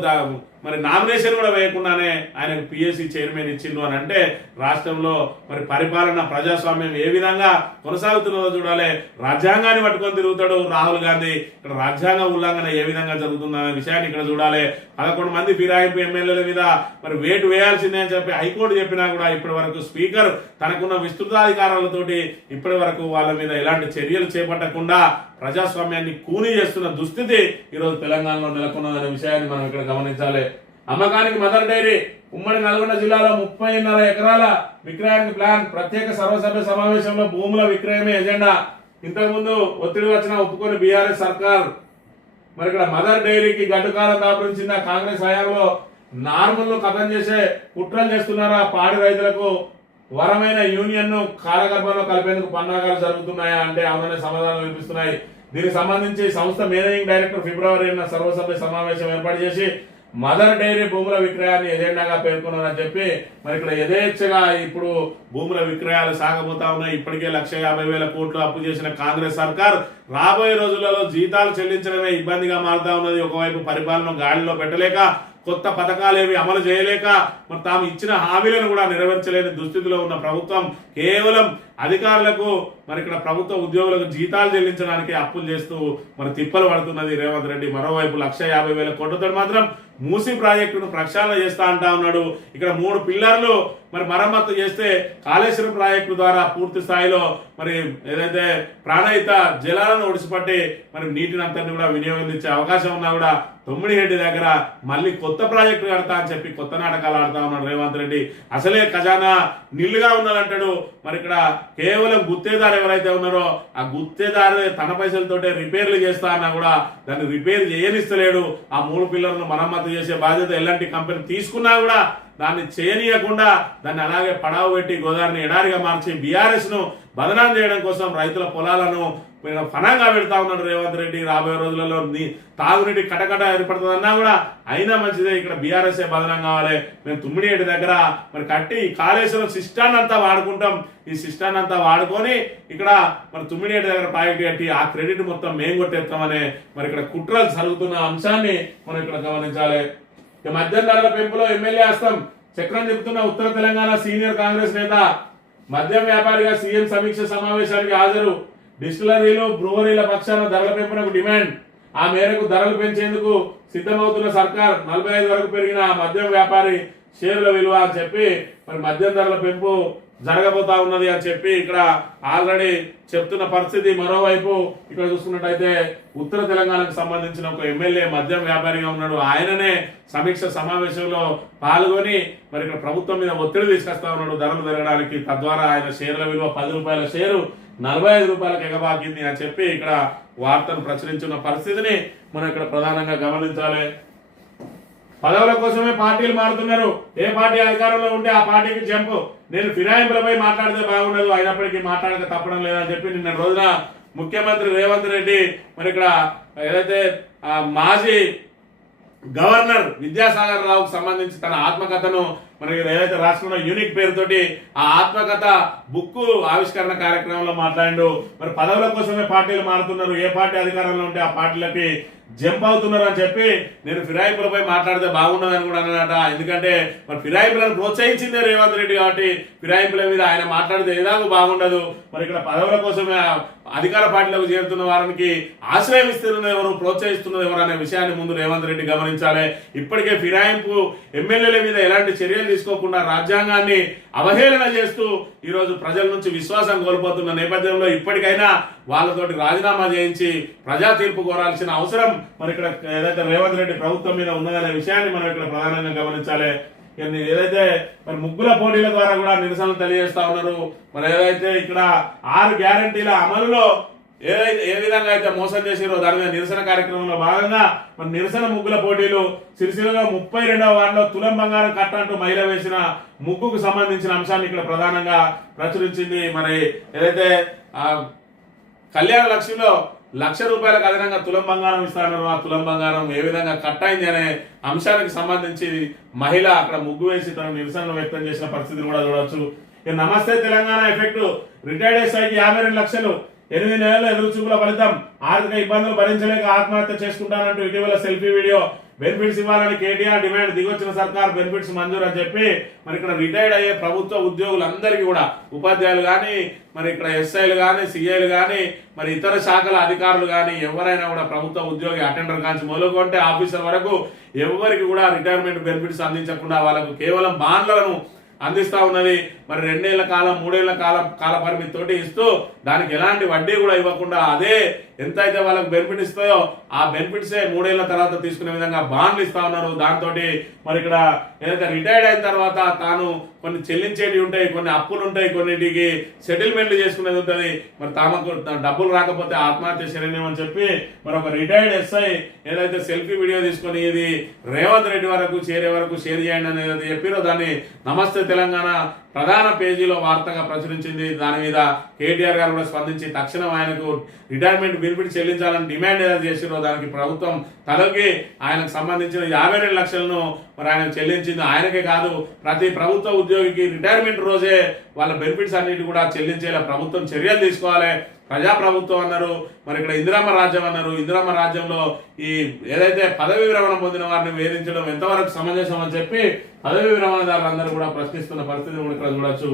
మరి నామినేషన్ కూడా వేయకుండానే ఆయనకు పిఎస్సి చైర్మన్ ఇచ్చిండు అని అంటే రాష్ట్రంలో మరి పరిపాలన ప్రజాస్వామ్యం ఏ విధంగా కొనసాగుతున్నదో చూడాలి. రాజ్యాంగాన్ని పట్టుకొని తిరుగుతాడు రాహుల్ గాంధీ. ఇక్కడ రాజ్యాంగ ఉల్లంఘన ఏ విధంగా జరుగుతుందనే విషయాన్ని ఇక్కడ చూడాలి. 11 మంది ఫిరాయింపు ఎమ్మెల్యేల మీద మరి వేటు వేయాల్సిందే అని చెప్పి హైకోర్టు చెప్పినా కూడా ఇప్పటి వరకు స్పీకర్ తనకున్న విస్తృతాధికారాలతోటి ఇప్పటి వరకు వాళ్ళ మీద ఎలాంటి చర్యలు చేపట్టకుండా ప్రజాస్వామ్యాన్ని కూనీ చేస్తున్న దుస్థితి ఈరోజు తెలంగాణలో నెలకొన్నదనే విషయాన్ని మనం ఇక్కడ గమనించాలి. అమ్మకానికి మదర్ డైరీ ఉమ్మడి నల్గొండ జిల్లాలో 30.5 ఎకరాల విక్రయానికి ప్లాన్. ప్రత్యేక సర్వసభ్య సమావేశంలో భూముల విక్రయమే ఎజెండా. ఇంతకుముందు ఒత్తిడి వచ్చినా ఒప్పుకొని బీఆర్ఎస్ సర్కార్ మరి ఇక్కడ మదర్ డైరీకి గడ్డుకాలం దాపురించిన కాంగ్రెస్ హయాంలో నార్మల్ ను కథం చేసే కుట్రలు చేస్తున్నారా? పాడి రైతులకు వరమైన యూనియన్ ను కాలగర్భంలో కలిపేందుకు పన్నాగాలు జరుగుతున్నాయా అంటే అవుననే సమాధానం వినిపిస్తున్నాయి. దీనికి సంబంధించి సంస్థ మేనేజింగ్ డైరెక్టర్ ఫిబ్రవరి సర్వసభ్య సమావేశం ఏర్పాటు చేసి మదర్ డైరీ భూముల విక్రయాన్ని ఎజెండాగా పేర్కొన్నారని చెప్పి మరి ఇక్కడ యథేచ్ఛగా ఇప్పుడు భూముల విక్రయాలు సాగబోతా ఉన్నాయి. ఇప్పటికే 1,50,000 కోట్లు అప్పు చేసిన కాంగ్రెస్ సర్కార్ రాబోయే రోజులలో జీతాలు చెల్లించడమే ఇబ్బందిగా మారుతా ఉన్నది. ఒకవైపు పరిపాలన గాడిలో పెట్టలేక, కొత్త పథకాలు ఏవి అమలు చేయలేక, మరి తాము ఇచ్చిన హామీలను కూడా నెరవేర్చలేని దుస్థితిలో ఉన్న ప్రభుత్వం కేవలం అధికారులకు మరి ఇక్కడ ప్రభుత్వ ఉద్యోగులకు జీతాలు చెల్లించడానికి అప్పులు చేస్తూ మరి తిప్పలు పడుతున్నది రేవంత్ రెడ్డి. మరోవైపు 1,50,000 కోట్లతో మాత్రం మూసీ ప్రాజెక్టును ప్రక్షాళన చేస్తా అంటా ఉన్నాడు. ఇక్కడ 3 పిల్లర్లు మరి మరమ్మతు చేస్తే కాళేశ్వరం ప్రాజెక్టు ద్వారా పూర్తి స్థాయిలో మరి ఏదైతే ప్రాణహిత జలాలను ఒడిసిపట్టి మరి నీటిని అంతని కూడా వినియోగించే అవకాశం ఉన్నా కూడా తొమ్మిడిహెడ్డి దగ్గర మళ్ళీ కొత్త ప్రాజెక్టు కడతా అని చెప్పి కొత్త నాటకాలు ఆడుతా ఉన్నాడు రేవంత్ రెడ్డి. అసలే ఖజానా నిల్లుగా ఉన్నదంటాడు. మరి ఇక్కడ కేవలం గుత్తేదారు ఎవరైతే ఉన్నారో ఆ గుత్తేదారు తన పైసలతోటే రిపేర్లు చేస్తా అన్నా కూడా దాన్ని రిపేర్ చేయనిస్తలేడు. ఆ 3 పిల్లర్లను మరమ్మతు చేసే బాధ్యత ఎలాంటి కంపెనీ తీసుకున్నా కూడా దాన్ని చేయనీయకుండా దాన్ని అలాగే పడావు పెట్టి గోదావరిని ఎడారిగా మార్చి బీఆర్ఎస్ ను బదనాం చేయడం కోసం రైతుల పొలాలను ఫనంగా పెడతా ఉన్నాడు రేవంత్ రెడ్డి. రాబోయే రోజులలో తాగునీటి కటకట ఏర్పడుతుందన్నా కూడా అయినా మంచిదే, ఇక్కడ బీఆర్ఎస్ బదనం కావాలి. మేము తుమ్మిడిహెడ్డి దగ్గర మరి కట్టి కాళేశ్వరం సిస్టాన్ని అంతా వాడుకుంటాం. ఈ సిస్టాన్ని అంతా వాడుకొని ఇక్కడ మరి తుమ్మిడిహెడ్డి దగ్గర ప్రాజెక్ట్ కట్టి ఆ క్రెడిట్ మొత్తం మేము కొట్టేస్తామనే మరి ఇక్కడ కుట్రలు జరుగుతున్న అంశాన్ని మనం ఇక్కడ గమనించాలి. మద్యం ధరల పెంపులో ఎమ్మెల్యే హస్తం చక్రం చెబుతున్న ఉత్తర తెలంగాణ సీనియర్ కాంగ్రెస్ నేత మద్యం వ్యాపారిగా సీఎం సమీక్ష సమావేశానికి హాజరు. డిస్టిలరీలు, బ్రూవరీల పక్షాన ధరల పెంపునకు డిమాండ్. ఆ మేరకు ధరలు పెంచేందుకు సిద్ధమవుతున్న సర్కార్ 45 వరకు పెరిగిన మద్యం వ్యాపారి షేర్ల విలువ అని చెప్పి మరి మద్యం ధరల పెంపు జరగబోతా ఉన్నది అని చెప్పి ఇక్కడ ఆల్రెడీ చెప్తున్న పరిస్థితి. మరోవైపు ఇక్కడ చూసుకున్నట్టయితే ఉత్తర తెలంగాణకు సంబంధించిన ఒక ఎమ్మెల్యే మద్యం వ్యాపారిగా ఉన్నాడు. ఆయననే సమీక్ష సమావేశంలో పాల్గొని మరి ఇక్కడ ప్రభుత్వం మీద ఒత్తిడి తీసుకొస్తా ఉన్నాడు ధరలు పెరగడానికి. తద్వారా ఆయన షేర్ల విలువ 10 రూపాయల షేరు 45 రూపాయలకు ఎగబాకింది అని చెప్పి ఇక్కడ వార్తను ప్రచురించిన పరిస్థితిని మనం ఇక్కడ ప్రధానంగా గమనించాలి. పదవుల కోసమే పార్టీలు మారుతున్నారు. ఏ పార్టీ అధికారంలో ఉంటే ఆ పార్టీకి జంపు. నేను ఫిరాయింపులపై మాట్లాడితే బాగుండదు, అయినప్పటికీ మాట్లాడక తప్పడం లేదని చెప్పి నిన్న రోజున ముఖ్యమంత్రి రేవంత్ రెడ్డి మరి ఇక్కడ ఏదైతే మాజీ గవర్నర్ విద్యాసాగర్ రావుకు సంబంధించి తన ఆత్మకథను మరి ఏదైతే రాష్ట్రంలో యూనిక్ పేరుతోటి ఆ ఆత్మకథ బుక్ ఆవిష్కరణ కార్యక్రమంలో మాట్లాడిండు. మరి పదవుల కోసమే పార్టీలు మారుతున్నారు, ఏ పార్టీ అధికారంలో ఉంటే ఆ పార్టీలకి జంప్ అవుతున్నారు అని చెప్పి నేను ఫిరాయింపులపై మాట్లాడితే బాగుండదని కూడా అన్నమాట. ఎందుకంటే మరి ఫిరాయింపులను ప్రోత్సహించిందే రేవంత్ రెడ్డి కాబట్టి ఫిరాయింపుల మీద ఆయన మాట్లాడితే ఏదాకు బాగుండదు. మరి ఇక్కడ పదవుల కోసమే అధికార పార్టీలకు చేరుతున్న వారికి ఆశ్రయం ఇస్తున్నది ఎవరు, ప్రోత్సహిస్తున్నది ఎవరు అనే విషయాన్ని ముందు రేవంత్ రెడ్డి గమనించాలి. ఇప్పటికే ఫిరాయింపు ఎమ్మెల్యేల మీద ఎలాంటి చర్యలు తీసుకోకుండా రాజ్యాంగాన్ని అవహేళన చేస్తూ ఈరోజు ప్రజల నుంచి విశ్వాసం కోల్పోతున్న నేపథ్యంలో ఇప్పటికైనా వాళ్ళతోటి రాజీనామా చేయించి ప్రజా తీర్పు కోరాల్సిన అవసరం మరి ఇక్కడ ఏదైతే రేవంత్ రెడ్డి ప్రభుత్వం మీద ఉన్నదనే విషయాన్ని మనం ఇక్కడ ప్రధానంగా గమనించాలి. ఏదైతే మరి ముగ్గుల పోటీల ద్వారా కూడా నిరసన తెలియజేస్తా ఉన్నారు. మరి ఏదైతే ఇక్కడ 6 గ్యారంటీల అమలులో ఏ విధంగా అయితే మోసం చేసిరో దాని మీద నిరసన కార్యక్రమంలో భాగంగా మరి నిరసన ముగ్గుల పోటీలు సిరిసిల్లలో 32వ వార్డులో తులం బంగారం కట్ట అంటూ మహిళ వేసిన ముగ్గుకు సంబంధించిన అంశాన్ని ఇక్కడ ప్రధానంగా ప్రచురించింది. మరి ఏదైతే కళ్యాణ లక్ష్మిలో ₹1,00,000 అదనంగా తులం బంగారం ఇస్తారన్నారు. ఆ తులం బంగారం ఏ విధంగా కట్ అయింది అనే అంశానికి సంబంధించి మహిళ అక్కడ ముగ్గు వేసి తన నిరసనలు వ్యక్తం చేసిన పరిస్థితిని కూడా చూడవచ్చు. నమస్తే తెలంగాణ ఎఫెక్ట్ రిటైర్డ్ ఎస్ఐకి 52 లక్షలు, 8 నెలల ఎదురుచూపుల ఫలితం, ఆర్థిక ఇబ్బందులు భరించలేక ఆత్మహత్య చేసుకుంటానంటూ ఇటీవల సెల్ఫీ వీడియో. బెనిఫిట్స్ ఇవ్వాలని కేటీఆర్ డిమాండ్, దిగొచ్చిన సర్కార్ బెనిఫిట్స్ మంజూరు అని చెప్పి మరి ఇక్కడ రిటైర్డ్ అయ్యే ప్రభుత్వ ఉద్యోగులందరికీ కూడా ఉపాధ్యాయులు కానీ మరి ఇక్కడ ఎస్ఐలు కానీ సిఐలు కానీ మరి ఇతర శాఖల అధికారులు కానీ ఎవరైనా కూడా ప్రభుత్వ ఉద్యోగి అటెండర్ కాంచి మొదలుకొంటే ఆఫీసర్ వరకు ఎవరికి కూడా రిటైర్మెంట్ బెనిఫిట్స్ అందించకుండా వాళ్ళకు కేవలం బాండ్లను అందిస్తా ఉన్నది. మరి 2 ఏళ్ల కాలం 3 ఏళ్ల కాల పరిమితి తోటి ఇస్తూ దానికి ఎలాంటి వడ్డీ కూడా ఇవ్వకుండా అదే ఎంత అయితే వాళ్ళకి బెనిఫిట్ ఇస్తాయో ఆ బెనిఫిట్సే 3 ఏళ్ల తర్వాత తీసుకునే విధంగా బాండ్లు ఇస్తా ఉన్నారు. దాంతో మరి ఇక్కడ ఏదైతే రిటైర్డ్ అయిన తర్వాత తాను కొన్ని చెల్లించేటివి ఉంటాయి, కొన్ని అప్పులు ఉంటాయి, కొన్నిటికి సెటిల్మెంట్లు చేసుకునేది ఉంటుంది. మరి తమకు డబ్బులు రాకపోతే ఆత్మహత్య శరణ్యం అని చెప్పి మరి ఒక రిటైర్డ్ ఎస్ఐ ఏదైతే సెల్ఫీ వీడియో తీసుకొని ఇది రేవంత్ రెడ్డి వరకు చేరే వరకు షేర్ చేయండి అనేది చెప్పిరో దాన్ని నమస్తే తెలంగాణ ప్రధాన పేజీలో వార్తగా ప్రచురించింది. దాని మీద కేటీఆర్ గారు కూడా స్పందించి తక్షణం ఆయనకు రిటైర్మెంట్ బెనిఫిట్ చెల్లించాలని డిమాండ్ ఏదైతే చేసిరో దానికి ప్రభుత్వం తలకి ఆయనకు సంబంధించిన 52 లక్షలను మరి ఆయనకు చెల్లించింది. ఆయనకే కాదు ప్రతి ప్రభుత్వ ఉద్యోగికి రిటైర్మెంట్ రోజే వాళ్ళ బెనిఫిట్స్ అన్నిటి కూడా చెల్లించేలా ప్రభుత్వం చర్యలు తీసుకోవాలి. ప్రజాప్రభుత్వం అన్నారు, మరి ఇక్కడ ఇందిరమ్మ రాజ్యం అన్నారు. ఇందిరమ్మ రాజ్యంలో ఈ ఏదైతే పదవి విరమణ పొందిన వారిని వేధించడం ఎంతవరకు సమంజసం అని చెప్పి పదవి విరమణదారులందరూ కూడా ప్రశ్నిస్తున్న పరిస్థితిని కూడా ఇక్కడ చూడొచ్చు.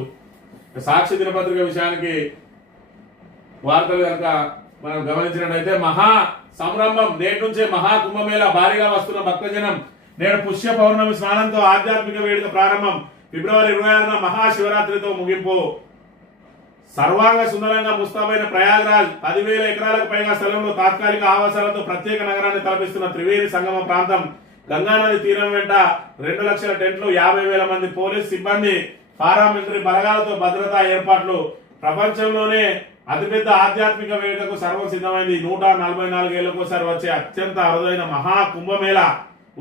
సాక్షి దినపత్రిక విషయానికి వార్తలు కనుక మనం గమనించినట్టయితే మహా సంరంభం నేటి నుంచే మహా కుంభమేళ, భారీగా వస్తున్న భక్తజనం. నేడు పుష్య పౌర్ణమి స్నానంతో ఆధ్యాత్మిక వేడుక ప్రారంభం. ఫిబ్రవరి 26న మహాశివరాత్రితో ముగింపు. సర్వాంగ సుందరంగా ముస్తాబైన ప్రయాగ్రాజ్ 10,000 ఎకరాలకు పైగా స్థలంలో తాత్కాలిక ఆవాసాలతో ప్రత్యేక నగరాన్ని తలపిస్తున్న త్రివేణి సంగమ ప్రాంతం. గంగానది తీరం వెంట 2 లక్షల టెంట్లు, 50,000 మంది పోలీస్ సిబ్బంది, పారామిలిటరీ బలగాలతో భద్రతా ఏర్పాట్లు. ప్రపంచంలోనే అతిపెద్ద ఆధ్యాత్మిక వేడుకకు సర్వం సిద్ధమైంది. 144 ఏళ్లకోసారి వచ్చే అత్యంత అరుదైన మహా కుంభమేళ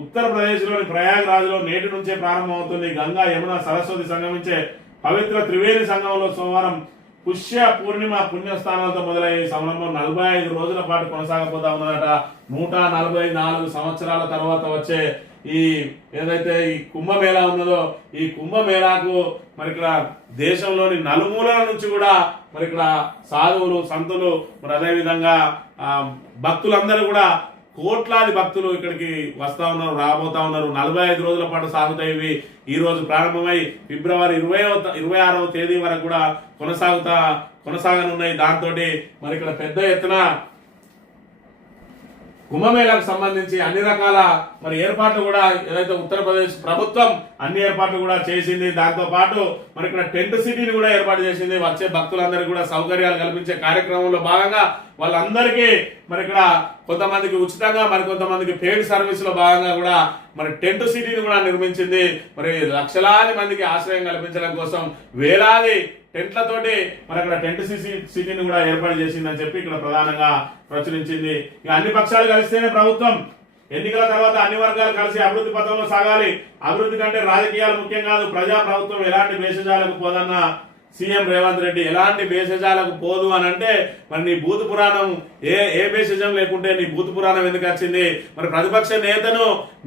ఉత్తరప్రదేశ్ లోని ప్రయాగ్రాజ్ లో నేటి నుంచే ప్రారంభమవుతుంది. గంగా యమున సరస్వతి సంగమించే పవిత్ర త్రివేణి సంగమంలో సోమవారం పుష్య పూర్ణిమ పుణ్యస్థానాలతో మొదలయ్యే సంరంభం 45 రోజుల పాటు కొనసాగబోతా ఉన్నదట. 144 సంవత్సరాల తర్వాత వచ్చే ఈ ఏదైతే ఈ కుంభమేళా ఉన్నదో ఈ కుంభమేళాకు మరి ఇక్కడ దేశంలోని నలుమూలల నుంచి కూడా మరి ఇక్కడ సాధువులు సంతులు మరి అదే విధంగా భక్తులందరూ కూడా కోట్లాది భక్తులు ఇక్కడికి వస్తా ఉన్నారు, రాబోతా ఉన్నారు. 45 రోజుల పాటు సాగుతాయి. ఈ రోజు ప్రారంభమై ఫిబ్రవరి 26వ తేదీ వరకు కూడా కొనసాగనున్నాయి. దాంతో మరి ఇక్కడ పెద్ద ఎత్తున కుంభమేళాకు సంబంధించి అన్ని రకాల మరి ఏర్పాట్లు కూడా ఏదైతే ఉత్తరప్రదేశ్ ప్రభుత్వం అన్ని ఏర్పాట్లు కూడా చేసింది. దాంతో పాటు మరి ఇక్కడ టెంట్ సిటీని కూడా ఏర్పాటు చేసింది. వచ్చే భక్తులందరికీ కూడా సౌకర్యాలు కల్పించే కార్యక్రమంలో భాగంగా వాళ్ళందరికీ మరి ఇక్కడ కొంతమందికి ఉచితంగా మరి కొంతమందికి పెయిడ్ సర్వీస్ లో భాగంగా కూడా మరి టెంట్ సిటీని కూడా నిర్మించింది. మరి లక్షలాది మందికి ఆశ్రయం కల్పించడం కోసం వేలాది టెంట్లతోటి మరి అక్కడ టెంట్ సిటీని కూడా ఏర్పాటు చేసిందని చెప్పి ఇక్కడ ప్రధానంగా ప్రచురించింది. ఇక అన్ని పక్షాలు కలిస్తేనే ప్రభుత్వం. ఎన్నికల తర్వాత అన్ని వర్గాలు కలిసి అభివృద్ధి పథంలో సాగాలి. అభివృద్ధి కంటే రాజకీయాలు ముఖ్యం కాదు. ప్రజా ప్రభుత్వం ఎలాంటి భేషజాలకు పోదన్న సీఎం రేవంత్ రెడ్డి. ఎలాంటి భేషజాలకు పోదు అని అంటే మరి నీ భూత పురాణం ఏ భేషజం లేకుంటే నీ భూత పురాణం ఎందుకు వచ్చింది? మరి ప్రతిపక్ష నేతను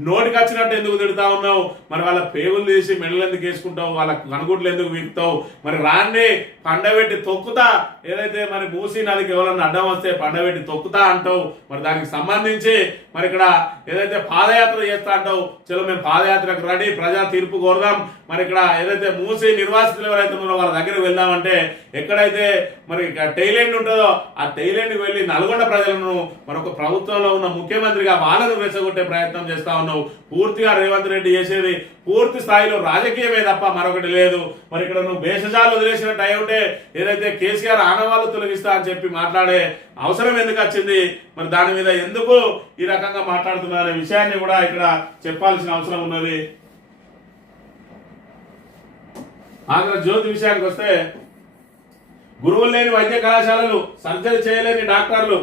నోటికి వచ్చినట్టు ఎందుకు తిడతా ఉన్నావు? మరి వాళ్ళ పేగులు తీసి మెడలు ఎందుకు వేసుకుంటావు? వాళ్ళ కనుగుట్లు ఎందుకు వీక్తావు? మరి రాన్ని పండబెట్టి తొక్కుతా ఏదైతే మరి మూసీ నదికి ఎవరన్నా అడ్డం వస్తే పండబెట్టి తొక్కుతా అంటావు. మరి దానికి సంబంధించి మరి ఇక్కడ ఏదైతే పాదయాత్ర చేస్తా అంటావు. చలో మేము పాదయాత్రకు రెడీ, ప్రజా తీర్పు కోరదాం. మరి ఇక్కడ ఏదైతే మూసీ నిర్వాసితులు ఎవరైతే ఉన్నారో వాళ్ళ దగ్గర దగ్గరికి వెళ్దామంటే ఎక్కడైతే మరి టెయిల్ ఎండ్ ఉంటుందో ఆ టెయిల్ ఎండ్కి వెళ్ళి నల్గొండ ప్రజలను మరొక ప్రభుత్వంలో ఉన్న ముఖ్యమంత్రిగా వాళ్ళను రెచ్చగొట్టే ప్రయత్నం చేస్తా ఉన్నావు. పూర్తిగా రేవంత్ రెడ్డి చేసేది పూర్తి స్థాయిలో రాజకీయమే తప్ప మరొకటి లేదు. మరి ఇక్కడ నువ్వు భేషజాలు వదిలేసినట్టు అయి ఉంటే ఏదైతే కేసీఆర్ ఆనవాళ్ళు తొలగిస్తా అని చెప్పి మాట్లాడే అవసరం ఎందుకు వచ్చింది, మరి దాని మీద ఎందుకు ఈ రకంగా మాట్లాడుతున్నా అనే విషయాన్ని కూడా ఇక్కడ చెప్పాల్సిన అవసరం ఉన్నది. ఆంధ్రజ్యోతి విషయానికి వస్తే గురువులు లేని వైద్య కళాశాలలు, సర్జరీ చేయలేని డాక్టర్లు.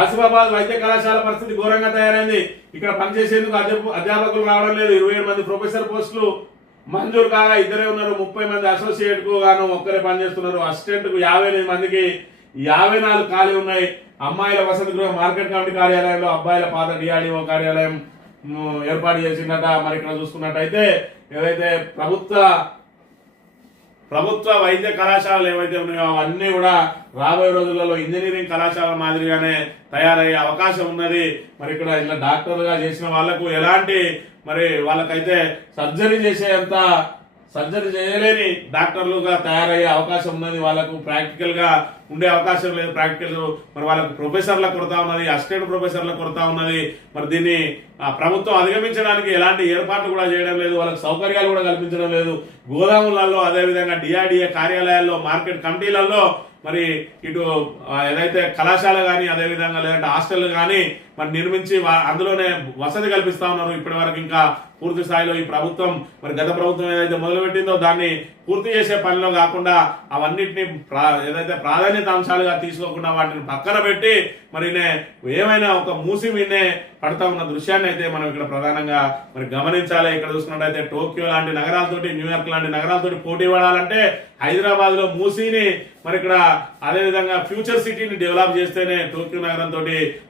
ఆసిఫాబాద్ వైద్య కళాశాల పరిస్థితి ఘోరంగా తయారైంది. ఇక్కడ పనిచేసేందుకు అధ్యాపకులు రావడం లేదు. 27 మంది ప్రొఫెసర్ పోస్టులు మంజూరు కాగా 2 ఉన్నారు. 30 మంది అసోసియేట్ కు గాను ఒక్కరే పనిచేస్తున్నారు. అసిస్టెంట్ కు 58 మందికి 54 ఖాళీ ఉన్నాయి. అమ్మాయిల వసతి గృహ మార్కెట్ కమిటీ కార్యాలయంలో అబ్బాయిల పాత డిఆర్డిఓ కార్యాలయం ఏర్పాటు చేసిందట. మరి ఇక్కడ చూసుకున్నట్టయితే ఏవైతే ప్రభుత్వ వైద్య కళాశాలలు ఏవైతే ఉన్నాయో అవన్నీ కూడా రాబోయే రోజులలో ఇంజనీరింగ్ కళాశాల మాదిరిగానే తయారయ్యే అవకాశం ఉన్నది. మరి ఇక్కడ ఇలా డాక్టర్లుగా చేసిన వాళ్లకు ఎలాంటి మరి వాళ్ళకైతే సర్జరీ చేయలేని డాక్టర్లుగా తయారయ్యే అవకాశం ఉన్నది. వాళ్ళకు ప్రాక్టికల్ గా ఉండే అవకాశం లేదు. ప్రాక్టికల్ మరి వాళ్ళకు ప్రొఫెసర్ల కొరత ఉన్నది, అసిస్టెంట్ ప్రొఫెసర్ల కొరత ఉన్నది. మరి దీన్ని ప్రభుత్వం అధిగమించడానికి ఎలాంటి ఏర్పాట్లు కూడా చేయడం లేదు. వాళ్ళకి సౌకర్యాలు కూడా కల్పించడం లేదు. గోదాములలో, అదేవిధంగా డిఆర్డిఏ కార్యాలయాల్లో, మార్కెట్ కమిటీలలో మరి ఇటు ఏదైతే కళాశాల కానీ అదేవిధంగా లేదంటే హాస్టల్ కానీ మరి నిర్మించి అందులోనే వసతి కల్పిస్తా ఉన్నారు. ఇప్పటి వరకు ఇంకా పూర్తి స్థాయిలో ఈ ప్రభుత్వం మరి గత ప్రభుత్వం ఏదైతే మొదలుపెట్టిందో దాన్ని పూర్తి చేసే పనిలో కాకుండా అవన్నిటిని ఏదైతే ప్రాధాన్యత అంశాలుగా తీసుకోకుండా వాటిని పక్కన పెట్టి మరి ఏమైనా ఒక మూసి మీనే పడతా ఉన్న దృశ్యాన్ని అయితే మనం ఇక్కడ ప్రధానంగా మరి గమనించాలి. ఇక్కడ చూసుకున్నట్టయితే టోక్యో లాంటి నగరాలతోటి, న్యూయార్క్ లాంటి నగరాలతోటి పోటీ పడాలంటే హైదరాబాద్ లో మూసీని మరి ఇక్కడ అదేవిధంగా ఫ్యూచర్ సిటీని డెవలప్ చేస్తేనే టోక్యో నగరంతో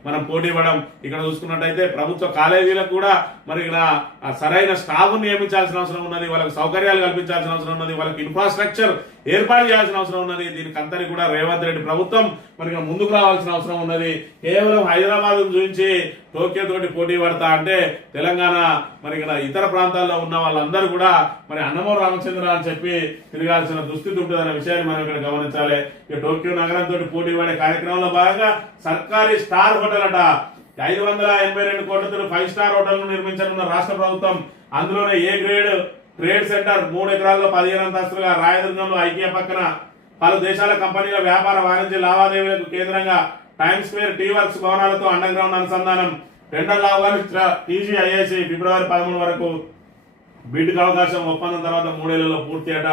మనం పోటీ పడడం. ఇక్కడ చూసుకున్నట్టయితే ప్రభుత్వ కాలేజీలకు కూడా మరి ఇక్కడ సరైన స్టాఫ్ నియమించాల్సిన అవసరం ఉన్నది. వాళ్ళకి సౌకర్యాలు కల్పించాల్సిన అవసరం ఉన్నది. వాళ్ళకి ఇన్ఫ్రాస్ట్రక్చర్ ఏర్పాటు చేయాల్సిన అవసరం ఉన్నది. దీనికి అంతటి కూడా రేవంత్ రెడ్డి ప్రభుత్వం మరి ముందుకు రావాల్సిన అవసరం ఉన్నది. కేవలం హైదరాబాద్ చూపించి టోక్యో తోటి పోటీ పడతా అంటే తెలంగాణ మరి ఇక్కడ ఇతర ప్రాంతాల్లో ఉన్న వాళ్ళందరూ కూడా మరి అన్నమూరు రామచంద్ర అని చెప్పి తిరగాల్సిన దుస్థితి ఉంటుందనే విషయాన్ని మనం ఇక్కడ గమనించాలి. ఇక టోక్యో నగరంతో పోటీ పడే కార్యక్రమంలో భాగంగా సర్కారీ స్టార్ హోటల్ అట 582 కోట్లతో 5 స్టార్ హోటల్ ను నిర్మించనున్న రాష్ట్ర ప్రభుత్వం. అందులోనే ఏ గ్రేడ్ ట్రేడ్ సెంటర్ 3 ఎకరాల్లో 15 అంతస్తులుగా రాయదుర్గంలో ఐకియా పక్కన పలు దేశాల కంపెనీల వ్యాపార వాణిజ్య లావాదేవీలకు కేంద్రంగా టైమ్ స్క్వేర్ టీ వర్క్స్ భవనాలతో అండర్ గ్రౌండ్ అనుసంధానం. టెండర్లు ఆహ్వానించిన టీజీఐఐసి ఫిబ్రవరి 13 వరకు బిడ్కు అవకాశం. ఒప్పందం తర్వాత 3 ఏళ్లలో పూర్తి అట.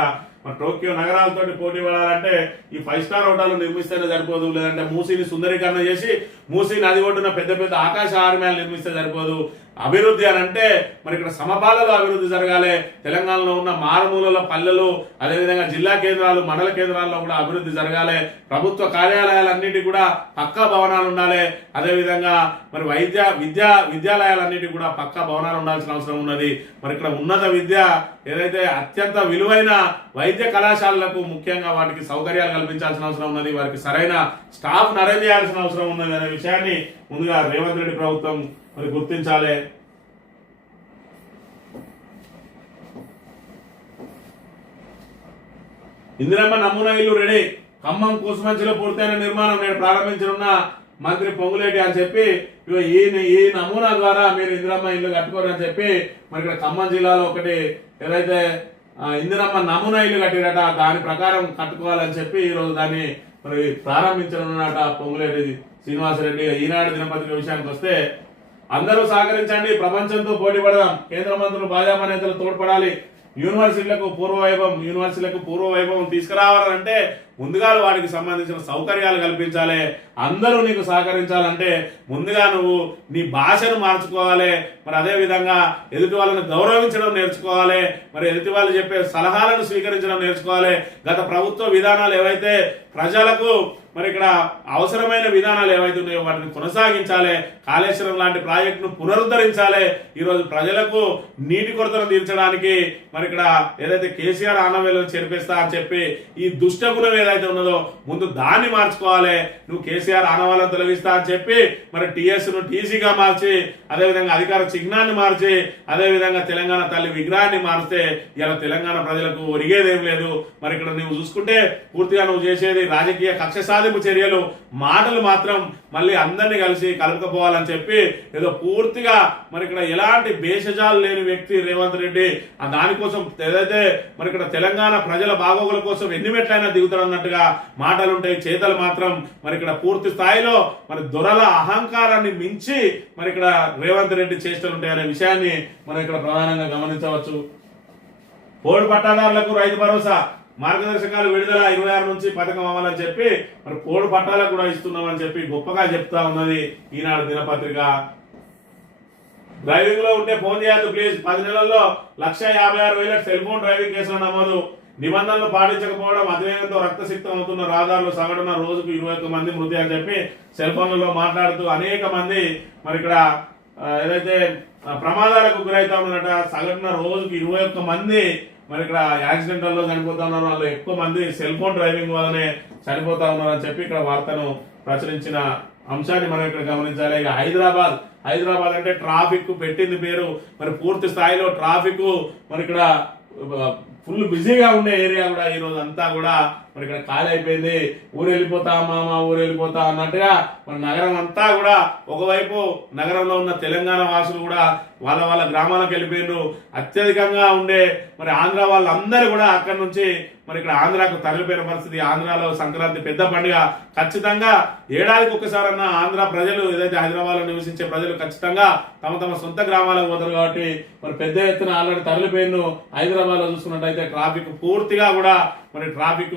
మరి టోక్యో నగరాలతో పోటీ పడాలంటే ఈ 5 స్టార్ హోటల్ నిర్మిస్తేనే సరిపోదు, లేదంటే మూసీని సుందరీకరణ చేసి మూసీ నది ఒడ్డున పెద్ద పెద్ద ఆకాశ ఆర్మ్యాలు నిర్మిస్తే సరిపోదు. అభివృద్ధి అని అంటే మరి ఇక్కడ సమపాలలో అభివృద్ధి జరగాలి. తెలంగాణలో ఉన్న మారుమూలలో పల్లెలు, అదేవిధంగా జిల్లా కేంద్రాలు, మండల కేంద్రాల్లో కూడా అభివృద్ధి జరగాలి. ప్రభుత్వ కార్యాలయాలన్నిటి కూడా పక్కా భవనాలు ఉండాలి. అదేవిధంగా మరి విద్యాలయాలన్నిటి కూడా పక్కా భవనాలు ఉండాల్సిన అవసరం ఉన్నది. మరి ఇక్కడ ఉన్నత విద్య ఏదైతే అత్యంత విలువైన వైద్య కళాశాలలకు ముఖ్యంగా వాటికి సౌకర్యాలు కల్పించాల్సిన అవసరం ఉన్నది. వారికి సరైన స్టాఫ్ అరేంజ్ చేయాల్సిన అవసరం ఉన్నది అనే విషయాన్ని ముందుగా రేవంత్ రెడ్డి ప్రభుత్వం మరి గుర్తించాలి. ఇందిరమ్మ నమూనా ఇల్లు రెడీ. ఖమ్మం కుసుమంచిలో పూర్తయిన నిర్మాణం నేడు ప్రారంభించనున్న మంత్రి పొంగులేటి అని చెప్పి ఈ నమూనా ద్వారా మీరు ఇందిరమ్మ ఇల్లు కట్టుకోరని చెప్పి మరి ఇక్కడ ఖమ్మం జిల్లాలో ఒకటి ఏదైతే ఇందిరమ్మ నమూనా ఇల్లు కట్టిరట, దాని ప్రకారం కట్టుకోవాలని చెప్పి ఈ రోజు దాన్ని మరి ప్రారంభించనున్నట పొంగులేటి శ్రీనివాసరెడ్డి. ఈనాడు దినపత్రిక విషయానికి వస్తే అందరూ సహకరించండి, ప్రపంచంతో పోటీ పడదాం, కేంద్ర మంత్రులు భాజపా నేతలు తోడ్పడాలి, యూనివర్సిటీలకు పూర్వవైభవం తీసుకురావాలంటే ముందుగా వాటికి సంబంధించిన సౌకర్యాలు కల్పించాలి. అందరూ నీకు సహకరించాలంటే ముందుగా నువ్వు నీ భాషను మార్చుకోవాలి. మరి అదే విధంగా ఎదుటి వాళ్ళని గౌరవించడం నేర్చుకోవాలి. మరి ఎదుటి వాళ్ళు చెప్పే సలహాలను స్వీకరించడం నేర్చుకోవాలి. గత ప్రభుత్వ విధానాలు ఏవైతే ప్రజలకు మరి ఇక్కడ అవసరమైన విధానాలు ఏవైతే ఉన్నాయో వాటిని కొనసాగించాలి. కాళేశ్వరం లాంటి ప్రాజెక్టును పునరుద్ధరించాలి. ఈరోజు ప్రజలకు నీటి కొరతను తీర్చడానికి మరి ఇక్కడ ఏదైతే కేసీఆర్ ఆనవేలను చేర్పిస్తా అని చెప్పి ఈ దుష్టగుణం ఏదైతే ఉన్నదో ముందు దాన్ని మార్చుకోవాలి. నువ్వు కేసీఆర్ ఆనవాళ్ళను తొలగిస్తా అని చెప్పి మరి టీఎస్ ను టీసీగా మార్చి, అదేవిధంగా అధికార చిహ్నాన్ని మార్చి, అదేవిధంగా తెలంగాణ తల్లి విగ్రహాన్ని మారిస్తే ఇలా తెలంగాణ ప్రజలకు ఒరిగేదేం లేదు. మరి ఇక్కడ నువ్వు చూసుకుంటే పూర్తిగా నువ్వు చేసేది రాజకీయ కక్ష సాధింపు చర్యలు, మాటలు మాత్రం మళ్ళీ అందరినీ కలిసి కలుపుకపోవాలని చెప్పి ఏదో పూర్తిగా మరి ఇక్కడ ఎలాంటి భేషజాలు లేని వ్యక్తి రేవంత్ రెడ్డి. దానికోసం ఏదైతే మరి ఇక్కడ తెలంగాణ ప్రజల బాగోగుల కోసం ఎన్ని మెట్లైనా దిగుతాడన్నట్టుగా మాటలుంటాయి, చేతలు మాత్రం మరి ఇక్కడ పూర్తి స్థాయిలో మరి దొరల అహంకారాన్ని మించి మరి ఇక్కడ రేవంత్ రెడ్డి చేష్టలు ఉంటాయనే విషయాన్ని మనం ఇక్కడ ప్రధానంగా గమనించవచ్చు. పోడు పట్టాదారులకు రైతు భరోసా మార్గదర్శకాలు విడుదల 26 నుంచి పథకం అవ్వాలని చెప్పి మరి పోడు పట్టాలకు కూడా ఇస్తున్నామని చెప్పి గొప్పగా చెప్తా ఉన్నది ఈనాడు దినపత్రిక. డ్రైవింగ్ లో ఉంటే ఫోన్ చేయద్దు ప్లీజ్. 10 నెలల్లో 1,56,000 సెల్ ఫోన్ డ్రైవింగ్ కేసులు నమోదు. నిబంధనలు పాటించకపోవడం, అతివేగంతో రక్తసిక్తం అవుతున్న రహదారులు సగటున రోజుకు 21 మంది మృతి అని చెప్పి సెల్ ఫోన్లలో మాట్లాడుతూ అనేక మంది మరి ఇక్కడ ఏదైతే ప్రమాదాలకు గురైతా ఉన్నారట. సగటున రోజుకు 21 మంది మరి ఇక్కడ యాక్సిడెంట్లలో చనిపోతా ఉన్నారు. వాళ్ళు ఎక్కువ మంది సెల్ ఫోన్ డ్రైవింగ్ వల్లనే చనిపోతా ఉన్నారు అని చెప్పి ఇక్కడ వార్తను ప్రచురించిన అంశాన్ని మనం ఇక్కడ గమనించాలి. ఇక హైదరాబాద్ అంటే ట్రాఫిక్ పెట్టింది పేరు. మరి పూర్తి స్థాయిలో ట్రాఫిక్ మరి ఇక్కడ ఫుల్ బిజీగా ఉండే ఏరియా కూడా ఈ రోజు అంతా కూడా మరి ఇక్కడ ఖాళీ అయిపోయింది. ఊరు వెళ్ళిపోతా మామ, ఊరు వెళ్ళిపోతా అన్నట్టుగా మన నగరం అంతా కూడా ఒకవైపు నగరంలో ఉన్న తెలంగాణ వాసులు కూడా వాళ్ళ గ్రామాలకు వెళ్ళిపోయినారు. అత్యధికంగా ఉండే మరి ఆంధ్ర వాళ్ళందరూ కూడా అక్కడి నుంచి మరి ఇక్కడ ఆంధ్రాకు తరలిపోయిన పరిస్థితి. ఆంధ్రాలో సంక్రాంతి పెద్ద పండుగ. ఖచ్చితంగా ఏడాదికి ఒక్కసారన్నా ఆంధ్ర ప్రజలు ఏదైతే హైదరాబాద్ లో నివసించే ప్రజలు ఖచ్చితంగా తమ సొంత గ్రామాలకు పోతారు కాబట్టి మరి పెద్ద ఎత్తున ఆల్రెడీ తరలిపోయిన హైదరాబాద్ లో చూసుకున్నట్టయితే ట్రాఫిక్ పూర్తిగా కూడా మరి ట్రాఫిక్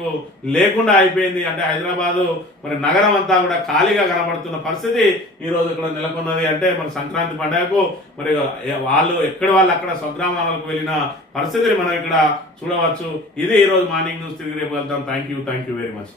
లేకుండా అయిపోయింది. అంటే హైదరాబాద్ మరి నగరం అంతా కూడా ఖాళీగా కనబడుతున్న పరిస్థితి ఈ రోజు ఇక్కడ నెలకొన్నది. అంటే మన సంక్రాంతి పండుగకు మరి వాళ్ళు అక్కడ స్వగ్రామాలకు వెళ్ళిన పరిస్థితిని మనం ఇక్కడ చూడవచ్చు. ఇది ఈ రోజు మార్నింగ్ న్యూస్. తిరిగి రేపు వెళ్తాం. Thank you very much.